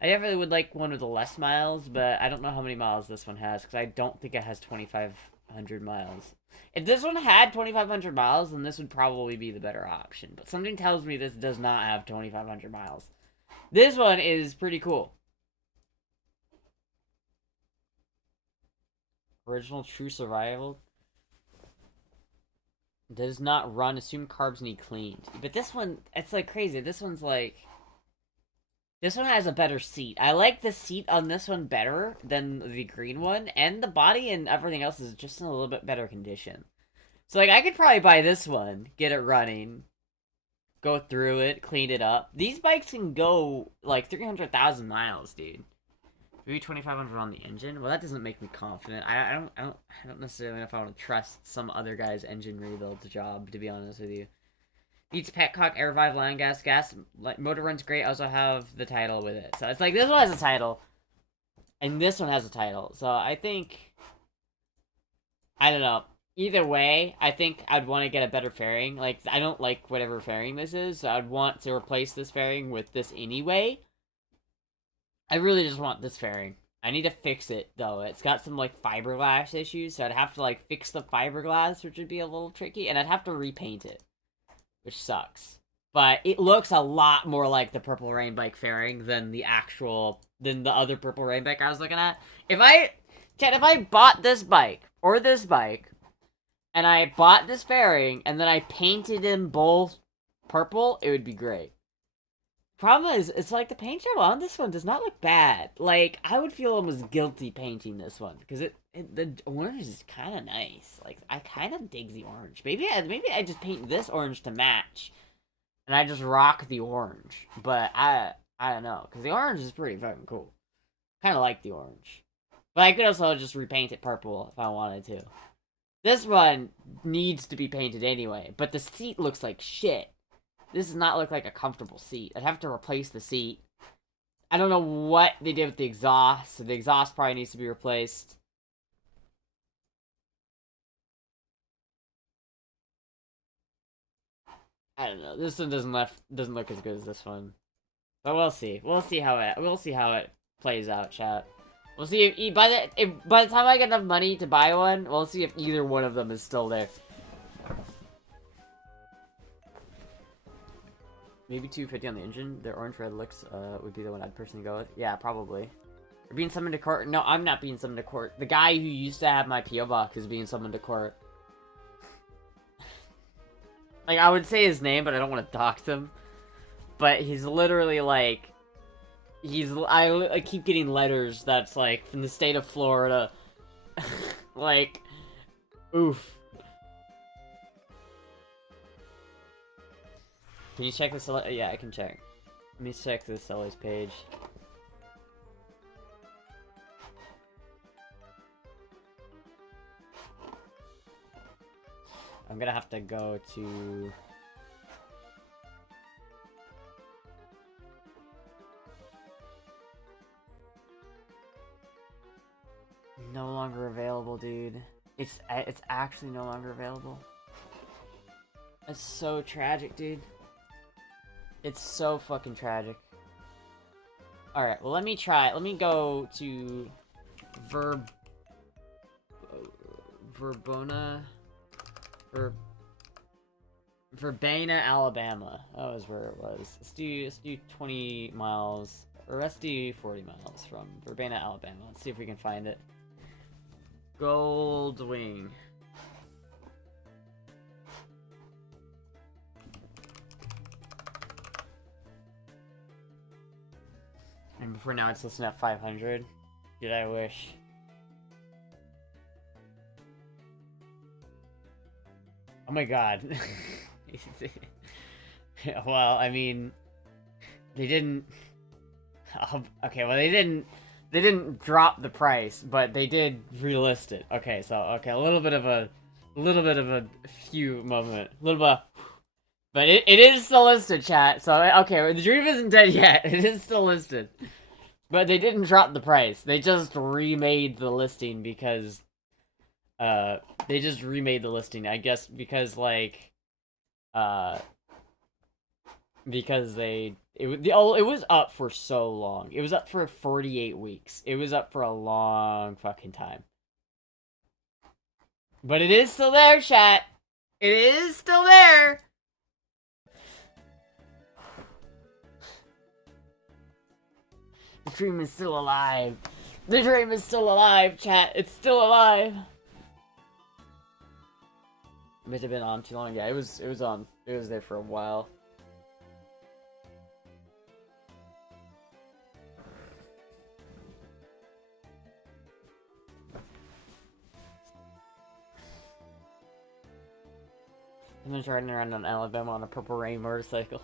I definitely would like one with the less miles, but I don't know how many miles this one has, because I don't think it has 2,500 miles. If this one had 2,500 miles, then this would probably be the better option. But something tells me this does not have 2,500 miles. This one is pretty cool. Original True Survival. Does not run. Assume carbs need cleaned. But this one, it's like crazy. This one has a better seat. I like the seat on this one better than the green one. And the body and everything else is just in a little bit better condition. So, like, I could probably buy this one, get it running, go through it, clean it up. These bikes can go, like, 300,000 miles, dude. Maybe 2,500 on the engine? Well, that doesn't make me confident. I don't necessarily know if I want to trust some other guy's engine rebuild job, to be honest with you. Beats Petcock, Air Revive, Lion Gas, motor runs great. I also have the title with it. So it's like, this one has a title, and this one has a title. So I think, I don't know. Either way, I think I'd want to get a better fairing. Like, I don't like whatever fairing this is, so I'd want to replace this fairing with this anyway. I really just want this fairing. I need to fix it, though. It's got some, like, fiberglass issues, so I'd have to, like, fix the fiberglass, which would be a little tricky, and I'd have to repaint it, which sucks. But it looks a lot more like the Purple Rain bike fairing than the other Purple Rain bike I was looking at. If I bought this bike, or this bike, and I bought this fairing, and then I painted them both purple, it would be great. Problem is, it's like the paint job on this one does not look bad. Like, I would feel almost guilty painting this one because the orange is kind of nice. Like, I kind of dig the orange. Maybe I just paint this orange to match, and I just rock the orange. But I don't know because the orange is pretty fucking cool. Kind of like the orange, but I could also just repaint it purple if I wanted to. This one needs to be painted anyway, but the seat looks like shit. This does not look like a comfortable seat. I'd have to replace the seat. I don't know what they did with the exhaust, so the exhaust probably needs to be replaced. I don't know. This one doesn't look as good as this one. But we'll see. We'll see how it plays out, chat. We'll see if by the time I get enough money to buy one, we'll see if either one of them is still there. Maybe 250 on the engine. The orange red looks would be the one I'd personally go with. Yeah, probably. Or being summoned to court. No, I'm not being summoned to court. The guy who used to have my P.O. box is being summoned to court. Like, I would say his name, but I don't want to dox him. But he's literally like... I keep getting letters that's like from the state of Florida. Like, oof. Can you check this? Yeah, I can check. Let me check the seller's page. I'm gonna have to go to... No longer available, dude. It's actually no longer available. It's so tragic, dude. It's so fucking tragic. Alright, well let me try. Let me go to Verbena, Alabama. That was where it was. Let's do 20 miles, or let's do 40 miles from Verbena, Alabama. Let's see if we can find it. Goldwing. And before now it's listed at 500. Did I wish? Oh my god. Well, I mean... They didn't... okay, well they didn't drop the price, but they did relist it. Okay, so, okay, a little bit of a few moment. A little bit of, but it is still listed, chat. So, okay, the dream isn't dead yet. It is still listed. But they didn't drop the price. They just remade the listing because, I guess, because, like, because it was up for so long. It was up for 48 weeks. It was up for a long fucking time. But it is still there, chat. It is still there. The dream is still alive. The dream is still alive, chat. It's still alive. It might have been on too long. Yeah, it was on. It was there for a while. I'm just riding around in Alabama on a Purple Rain motorcycle.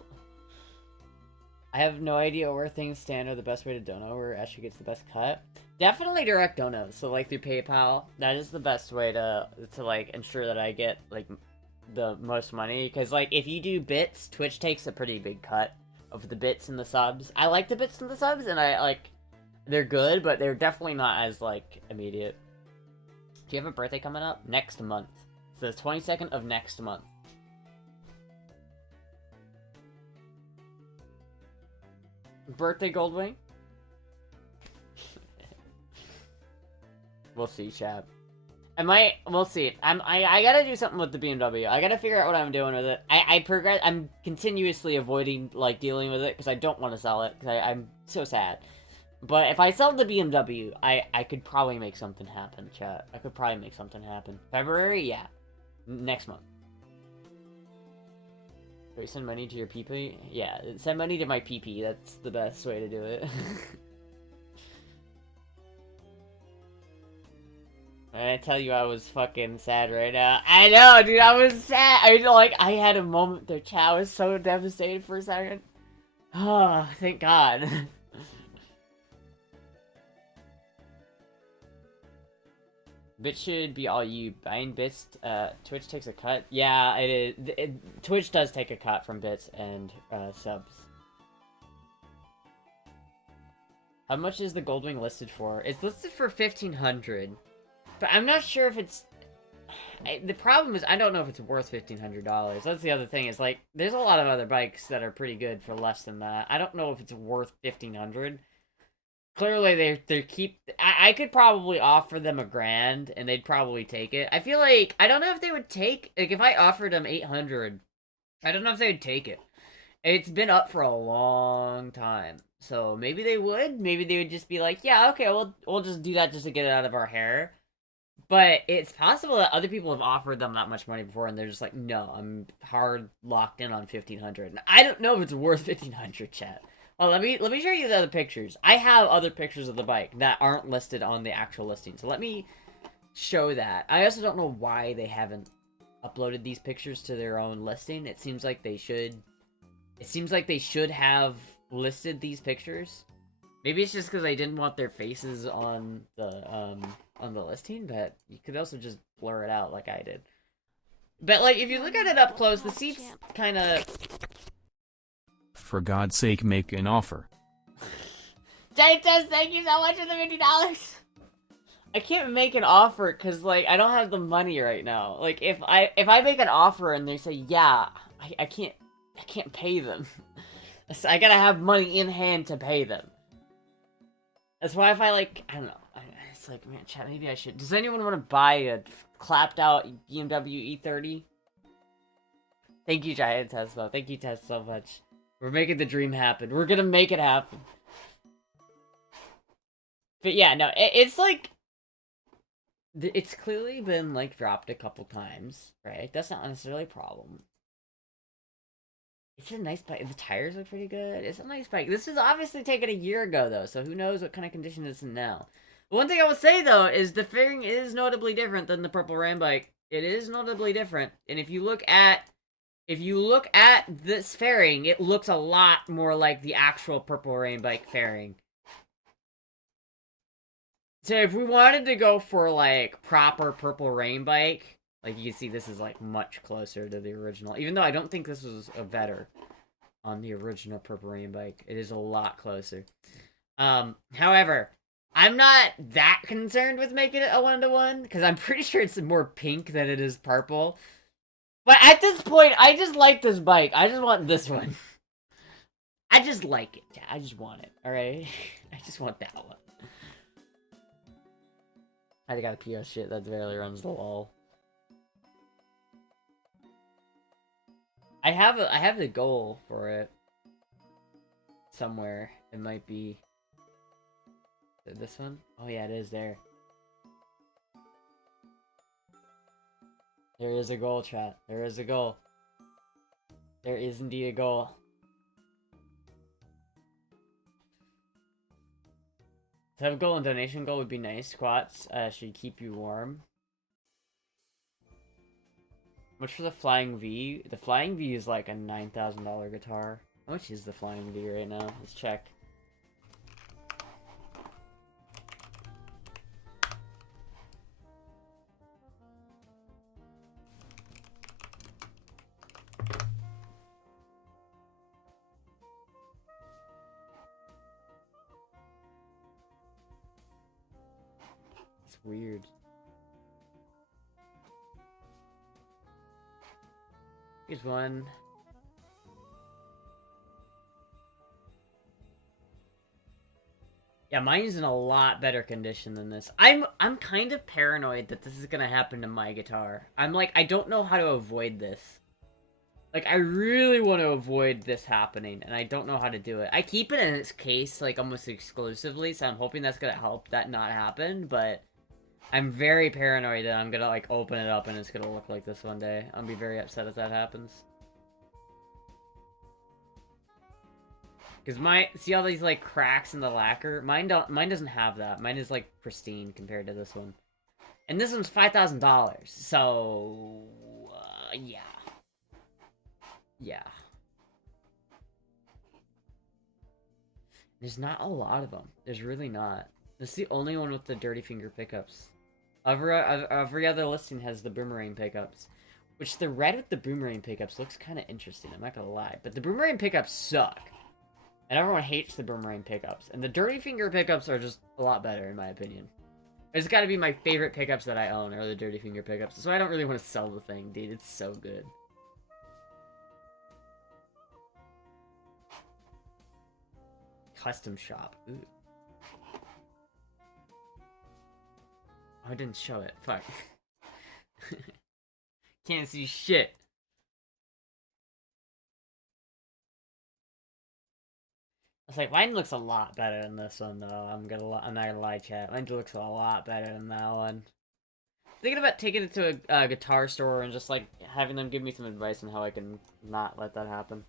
I have no idea where things stand or the best way to dono, where Astra gets the best cut. Definitely direct donos, so like through PayPal. That is the best way to like ensure that I get like the most money. Because like if you do bits, Twitch takes a pretty big cut of the bits and the subs. I like the bits and the subs, and I like they're good, but they're definitely not as like immediate. Do you have a birthday coming up? Next month. It's the 22nd of next month. Birthday Goldwing? We'll see, chat. We'll see. I gotta do something with the BMW. I gotta figure out what I'm doing with it. I'm continuously avoiding, like, dealing with it, because I don't want to sell it, because I'm so sad. But if I sell the BMW, I could probably make something happen, chat. I could probably make something happen. February? Yeah. Next month. Wait, send money to your PP? Yeah, send money to my PP. That's the best way to do it. I tell you, I was fucking sad right now. I know, dude, I was sad. I had a moment there, chat. I was so devastated for a second. Oh, thank God. Bits should be all you. Buying bits, Twitch takes a cut. Yeah, it is. Twitch does take a cut from bits and subs. How much is the Goldwing listed for? It's listed for 1,500. But I'm not sure if it's... the problem is, I don't know if it's worth $1,500. That's the other thing, is like, there's a lot of other bikes that are pretty good for less than that. I don't know if it's worth $1,500. Clearly, they keep... I could probably offer them $1,000, and they'd probably take it. I feel like... I don't know if they would take... Like, if I offered them $800, I don't know if they would take it. It's been up for a long time. So, maybe they would. Maybe they would just be like, yeah, okay, we'll just do that just to get it out of our hair. But it's possible that other people have offered them that much money before, and they're just like, no, I'm hard locked in on 1,500. And I don't know if it's worth 1,500, chat. Well, let me show you the other pictures. I have other pictures of the bike that aren't listed on the actual listing, so let me show that. I also don't know why they haven't uploaded these pictures to their own listing. It seems like they should. It seems like they should have listed these pictures. Maybe it's just because they didn't want their faces on the listing, but you could also just blur it out like I did. But like, if you look at it up close, the seats kind of... For God's sake, make an offer. Jay says, thank you so much for the $50. I can't make an offer because like I don't have the money right now. Like if I make an offer and they say yeah, I can't pay them. I gotta have money in hand to pay them. That's why if I like, I don't know. It's like, man, chat, maybe I should. Does anyone want to buy a clapped out BMW E30? Thank you, Giant Tesla. Thank you, Tess, so much. We're making the dream happen. We're gonna make it happen. But yeah, no, it's like... It's clearly been, like, dropped a couple times, right? That's not necessarily a problem. It's a nice bike. The tires look pretty good. It's a nice bike. This is obviously taken a year ago, though, so who knows what kind of condition it's in now. But one thing I will say, though, is the fairing is notably different than the Purple Rain bike. It is notably different, and if you look at this fairing, it looks a lot more like the actual Purple Rain bike fairing. So if we wanted to go for, like, proper Purple Rain bike, like, you can see this is, like, much closer to the original. Even though I don't think this was a better on the original Purple Rain bike. It is a lot closer. However, I'm not that concerned with making it a 1-to-1, because I'm pretty sure it's more pink than it is purple. But at this point, I just like this bike. I just want this one. I just like it. I just want it, alright? I just want that one. I got a PO shit that barely runs the wall. I have the goal for it. Somewhere. It might be... Is it this one? Oh yeah, it is there. There is a goal, chat. There is a goal. There is indeed a goal. To have a goal and donation goal would be nice. Squats should keep you warm. Much for the Flying V? The Flying V is like a $9,000 guitar. How much is the Flying V right now? Let's check. It's weird. Here's one. Yeah, mine's in a lot better condition than this. I'm kind of paranoid that this is gonna happen to my guitar. I'm like, I don't know how to avoid this. Like, I really want to avoid this happening, and I don't know how to do it. I keep it in its case, like, almost exclusively, so I'm hoping that's gonna help that not happen, but... I'm very paranoid that I'm gonna, like, open it up and it's gonna look like this one day. I'll be very upset if that happens. Because see all these, like, cracks in the lacquer? Mine doesn't have that. Mine is, like, pristine compared to this one. And this one's $5,000, so... yeah. Yeah. There's not a lot of them. There's really not. This is the only one with the dirty finger pickups. Every other listing has the boomerang pickups. Which the red with the boomerang pickups looks kind of interesting, I'm not gonna lie. But the boomerang pickups suck. And everyone hates the boomerang pickups. And the dirty finger pickups are just a lot better, in my opinion. It's gotta be my favorite pickups that I own, are the dirty finger pickups. So I don't really want to sell the thing, dude. It's so good. Custom shop. Ooh. Oh, I didn't show it. Fuck. Can't see shit. I was like, mine looks a lot better than this one, though. I'm not gonna lie, chat. Mine looks a lot better than that one. Thinking about taking it to a guitar store and just, like, having them give me some advice on how I can not let that happen.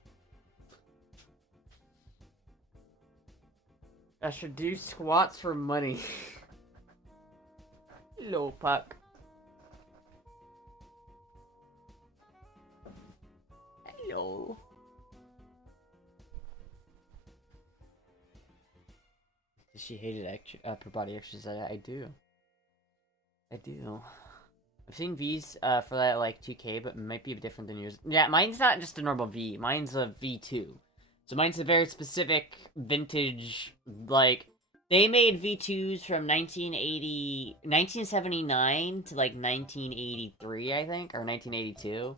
I should do squats for money. Hello, Puck. Hello. Does she hated upper body exercise? I do. I do. I've seen V's for that, like, 2K, but it might be different than yours. Yeah, mine's not just a normal V. Mine's a V2. So mine's a very specific vintage, like, they made V2s from 1979 to, like, 1983, I think, or 1982.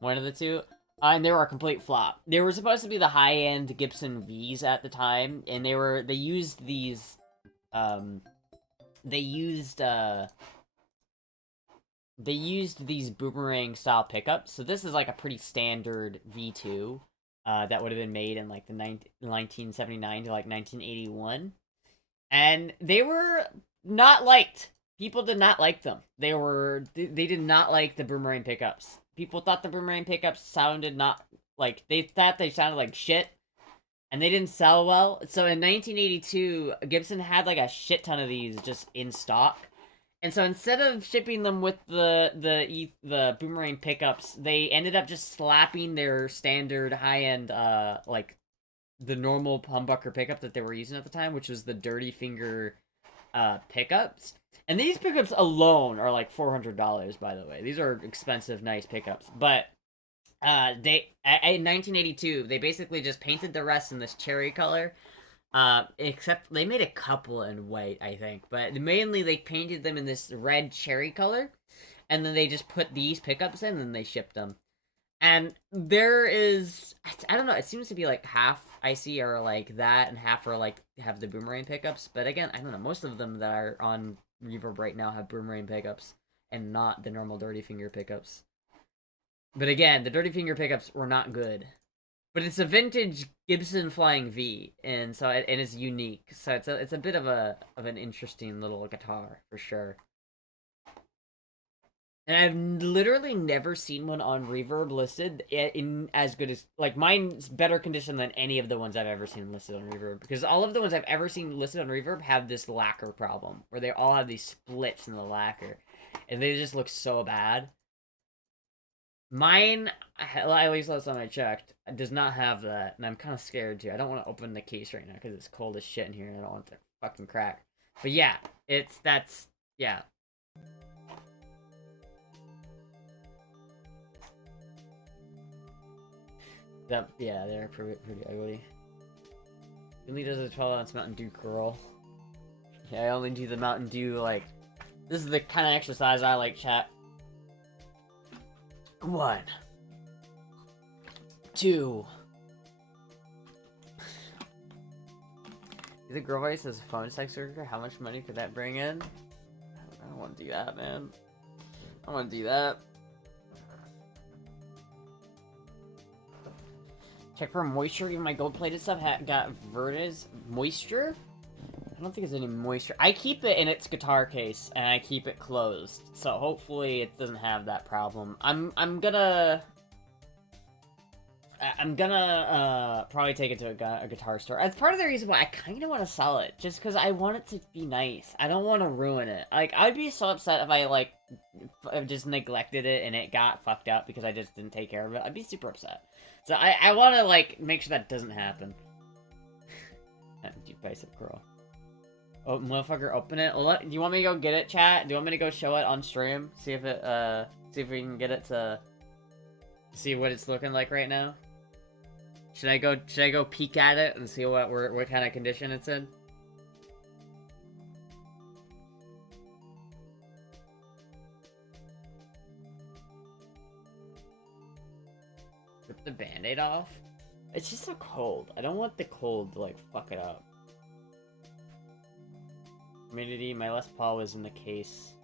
One of the two. And they were a complete flop. They were supposed to be the high-end Gibson Vs at the time, and they used these, they used these boomerang-style pickups. So this is, like, a pretty standard V2. That would have been made in, like, the 1979 to, like, 1981. And they were not liked. People did not like them. They did not like the boomerang pickups. People thought the boomerang pickups sounded they thought they sounded like shit. And they didn't sell well. So in 1982, Gibson had, like, a shit ton of these just in stock. And so instead of shipping them with the boomerang pickups, they ended up just slapping their standard high-end, like, the normal humbucker pickup that they were using at the time, which was the dirty finger pickups. And these pickups alone are like $400, by the way. These are expensive, nice pickups. But in 1982, they basically just painted the rest in this cherry color. Except they made a couple in white, I think, but mainly they painted them in this red cherry color, and then they just put these pickups in, and they shipped them. And there is, I don't know, it seems to be like half I see are like that, and half are like have the boomerang pickups. But again, I don't know, most of them that are on Reverb right now have boomerang pickups, and not the normal dirty finger pickups. But again, the dirty finger pickups were not good. But it's a vintage Gibson Flying V, and so it's unique. So it's a bit of an interesting little guitar for sure. And I've literally never seen one on Reverb listed in as good as, like, mine's better condition than any of the ones I've ever seen listed on Reverb, because all of the ones I've ever seen listed on Reverb have this lacquer problem where they all have these splits in the lacquer, and they just look so bad. Mine, at least last time I checked, does not have that, and I'm kind of scared too. I don't want to open the case right now because it's cold as shit in here, and I don't want it to fucking crack. But yeah, yeah. Yeah, they're pretty ugly. Only does a 12-ounce Mountain Dew curl. Yeah, I only do the Mountain Dew, like, this is the kind of exercise I like, chat. 1, 2. The girl voice as a phone sex worker, how much money could that bring in? I don't want to do that, man. I don't want to do that. Check for moisture. Even my gold-plated stuff got Verdes moisture. I don't think there's any moisture. I keep it in its guitar case, and I keep it closed. So hopefully it doesn't have that problem. I'm gonna I'm gonna probably take it to a guitar store. That's part of the reason why I kind of want to sell it, just because I want it to be nice. I don't want to ruin it. Like, I'd be so upset if I like just neglected it and it got fucked up because I just didn't take care of it. I'd be super upset. So I want to like make sure that doesn't happen. You bicep girl. Oh, motherfucker, open it. Do you want me to go get it, chat? Do you want me to go show it on stream? See if it see if we can get it to see what it's looking like right now. Should I go peek at it and see what kind of condition it's in? Rip the band-aid off? It's just so cold. I don't want the cold to like fuck it up. Humidity, my Les Paul was in the case.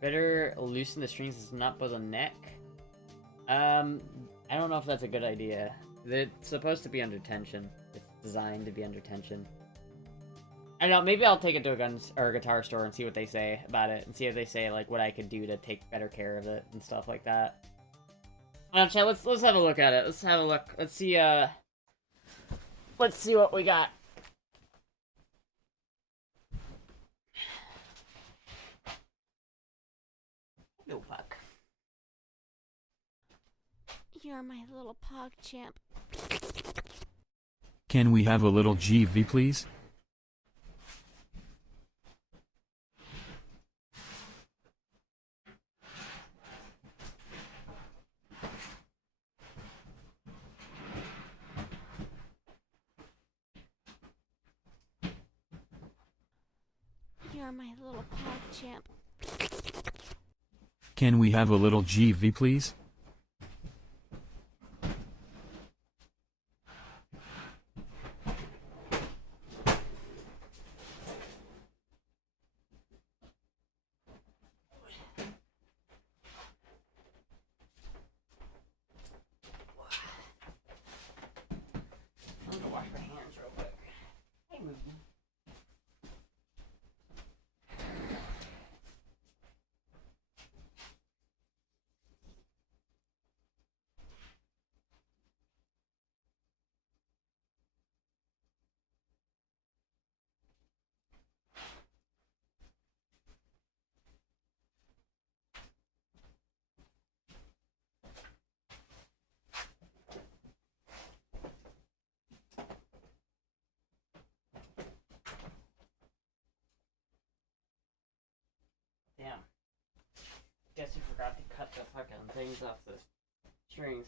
Better loosen the strings and not bow the neck. I don't know if that's a good idea. It's supposed to be under tension. It's designed to be under tension. I don't know, maybe I'll take it to a guitar store and see what they say about it, and see if they say like what I could do to take better care of it and stuff like that. Chat, let's have a look at it. Let's have a look. Let's see what we got. No fuck. You're my little pog champ. Can we have a little GV, please? You're my little pog champ. Can we have a little GV, please? I'm gonna wash my hands real quick. Hey, Mookie. Damn. Guess you forgot to cut the fucking things off the strings.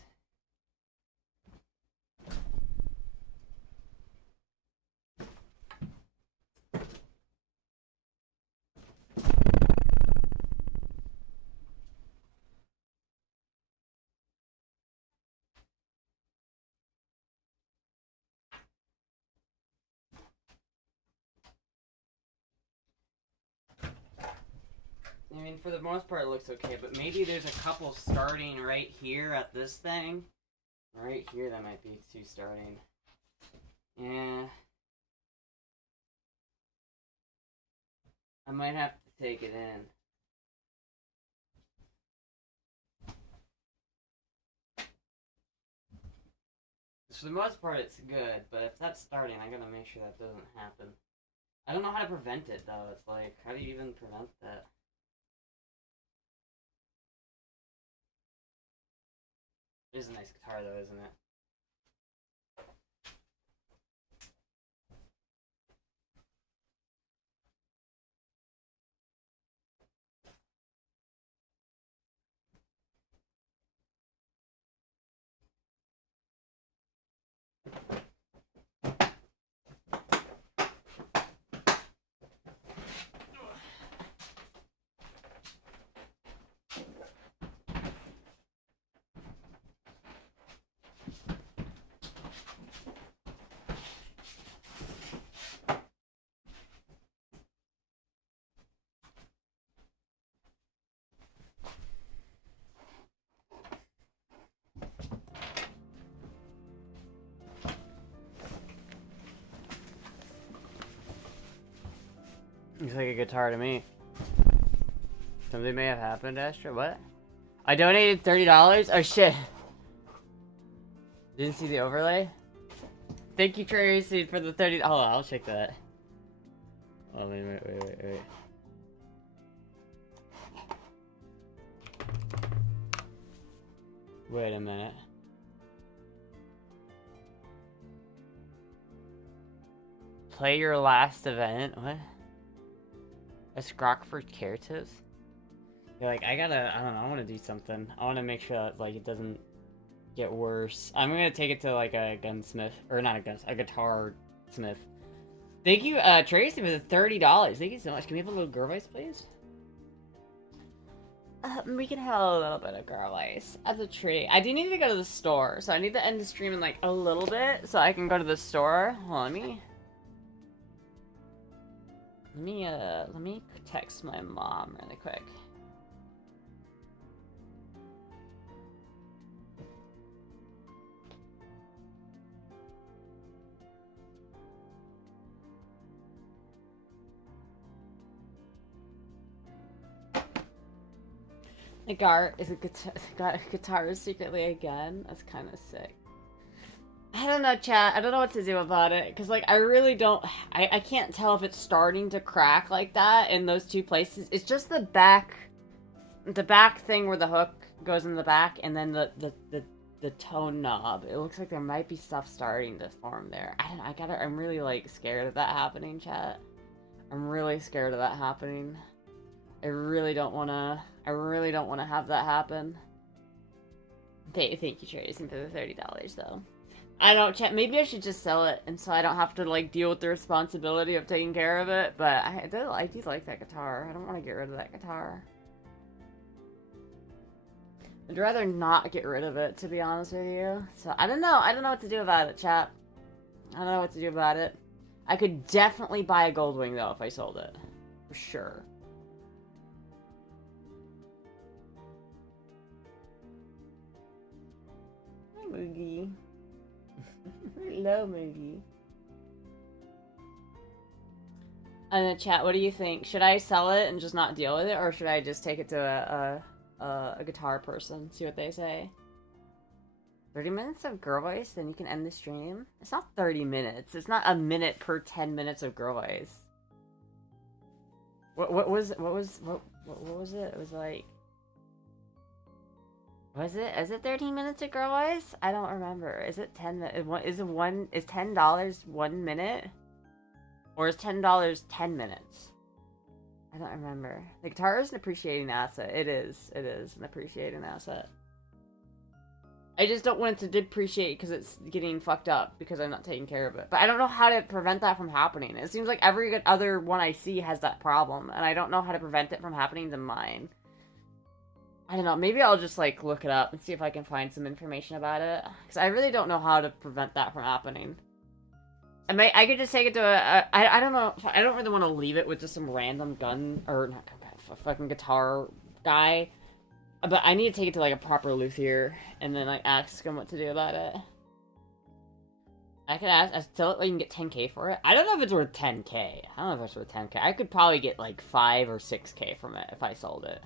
I mean, for the most part, it looks okay, but maybe there's a couple starting right here at this thing. Right here, that might be two starting. Yeah. I might have to take it in. For the most part, it's good, but if that's starting, I gotta make sure that doesn't happen. I don't know how to prevent it, though. It's like, how do you even prevent that? It is a nice guitar, though, isn't it? Looks like a guitar to me. Something may have happened, Astra. What? I donated $30? Oh shit. Didn't see the overlay? Thank you, Tracy, for the 30. Hold on, I'll check that. Oh, wait. Wait a minute. Play your last event? What? A Scrock for care tips? You're like, I don't know, I want to do something. I want to make sure that, like, it doesn't get worse. I'm gonna take it to, like, a gunsmith. Or not a guitar smith. Thank you, Tracy, for the $30. Thank you so much. Can we have a little girl voice, please? We can have a little bit of girl voice. As a treat. I do need to go to the store, so I need to end the stream in, like, a little bit, so I can go to the store. Hold on, let me text my mom really quick. The guitar is got a guitar secretly again. That's kind of sick. I don't know, chat. I don't know what to do about it. Because, like, I really don't... I can't tell if it's starting to crack like that in those two places. It's just the back... The back thing where the hook goes in the back, and then the tone knob. It looks like there might be stuff starting to form there. I'm really, like, scared of that happening, chat. I'm really scared of that happening. I really don't want to have that happen. Thank you, Tracy, for the $30, though. I don't check. Maybe I should just sell it, and so I don't have to, like, deal with the responsibility of taking care of it. But I do like that guitar. I don't want to get rid of that guitar. I'd rather not get rid of it, to be honest with you. So I don't know. I don't know what to do about it, chat. I don't know what to do about it. I could definitely buy a Goldwing, though, if I sold it. For sure. Hi, Moogie. Hello, Moogie. In the chat, what do you think? Should I sell it and just not deal with it, or should I just take it to a guitar person, see what they say? 30 minutes of girl voice, then you can end the stream? It's not 30 minutes. It's not a minute per 10 minutes of girl voice. What was it? It was like... Is it 13 minutes of girl voice? I don't remember. Is it 10 minutes? Is $10 1 minute? Or is $10 10 minutes? I don't remember. The guitar is an appreciating asset. It is an appreciating asset. I just don't want it to depreciate because it's getting fucked up because I'm not taking care of it. But I don't know how to prevent that from happening. It seems like every other one I see has that problem, and I don't know how to prevent it from happening to mine. I don't know, maybe I'll just, like, look it up and see if I can find some information about it. Because I really don't know how to prevent that from happening. I could just take it to I don't know, I don't really want to leave it with just some random gun, or not gun guy, fucking guitar guy. But I need to take it to, like, a proper luthier, and then, like, ask him what to do about it. I could tell it, like, you can get 10k for it. I don't know if it's worth 10k. I don't know if it's worth 10k. I could probably get, like, 5 or 6k from it if I sold it.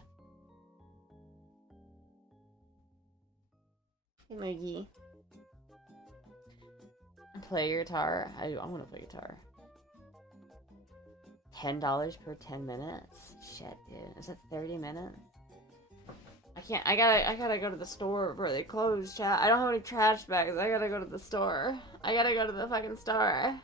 Hey, Maggie. Play your guitar. I want to play guitar. $10 per 10 minutes? Shit, dude. Is that 30 minutes? I can't. I gotta go to the store before they close, chat. I don't have any trash bags. I gotta go to the store. I gotta go to the fucking store.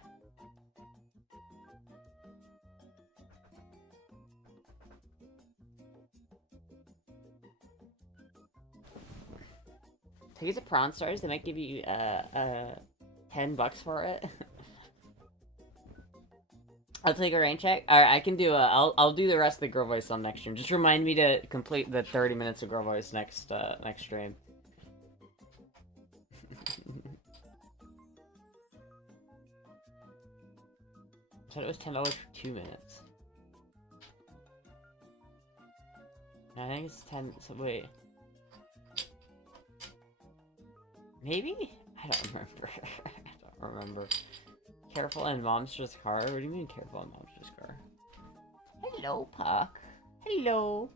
Take it to Prawn Stars. They might give you $10 for it. I'll take a rain check. Alright, I can do I'll do the rest of the girl voice on next stream. Just remind me to complete the 30 minutes of girl voice next stream. I thought it was $10 for 2 minutes. I think it's 10, so wait. Maybe? I don't remember. I don't remember. Careful in Momster's car? What do you mean careful in Momster's car? Hello, Puck. Hello.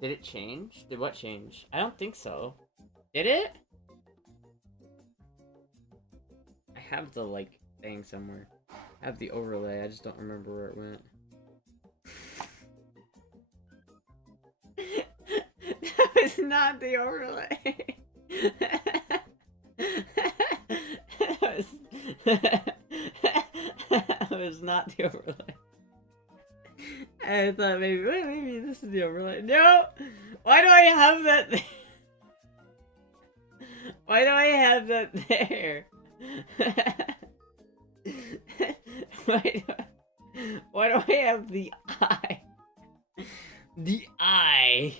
Did it change? Did what change? I don't think so. Did it? I have the, like, thing somewhere. I have the overlay, I just don't remember where it went. That was not the overlay. That was not the overlay. I thought maybe, wait, maybe this is the overlay. No! Why do I have that there? Why do I have that there? Why do I have the eye? The eye!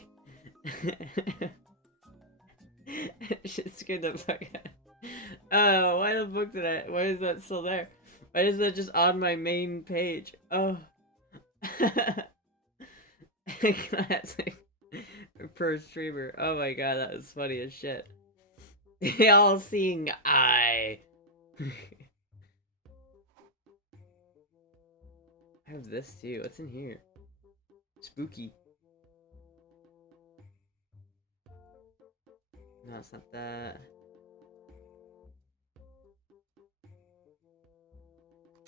Shit scared the fuck out. Oh, why the book did I? Why is that still there? Why is that just on my main page? Oh. Classic. Per streamer. Oh my god, that was funny as shit. The all-seeing eye. I have this too. What's in here? Spooky. No, it's not that.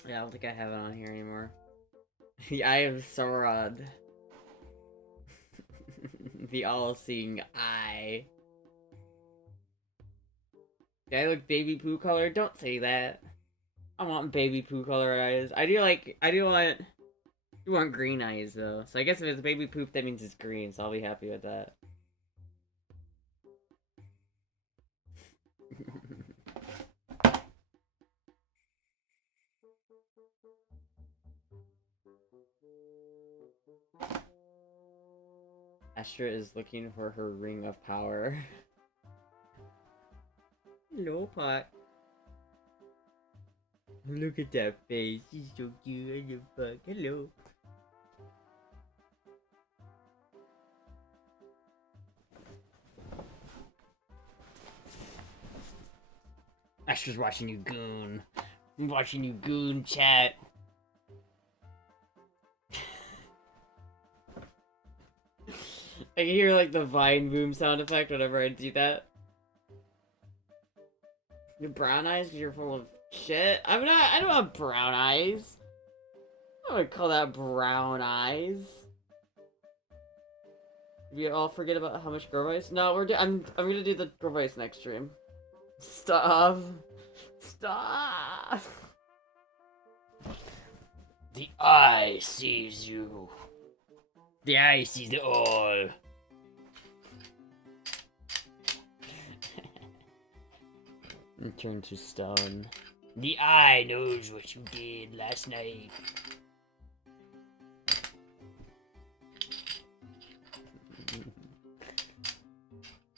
Yeah, I don't think I have it on here anymore. The Eye of Sauron. The all-seeing eye. Do I look baby poo color? Don't say that. I want baby poo color eyes. I do want green eyes though. So I guess if it's baby poop, that means it's green, so I'll be happy with that. Astra is looking for her ring of power. Hello, Pot. Look at that face. She's so cute. I love Puck. Hello. Astra's watching you, goon. I'm watching you, goon, chat. I can hear like the vine boom sound effect whenever I do that. Your brown eyes because you're full of shit? I don't have brown eyes. I would call that brown eyes. We all forget about how much grow ice? No, I'm gonna do the grow ice next stream. Stop. Stop. The eye sees you. The eye sees it all. And turn to stone. The eye knows what you did last night.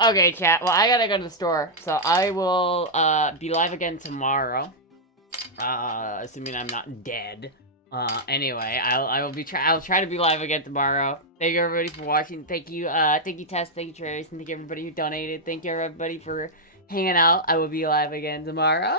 Okay, chat. Well, I gotta go to the store, so I will be live again tomorrow. Assuming I'm not dead. Anyway, I'll try to be live again tomorrow. Thank you everybody for watching. Thank you Tess, thank you Trace, and thank you everybody who donated. Thank you everybody for hanging out. I will be live again tomorrow.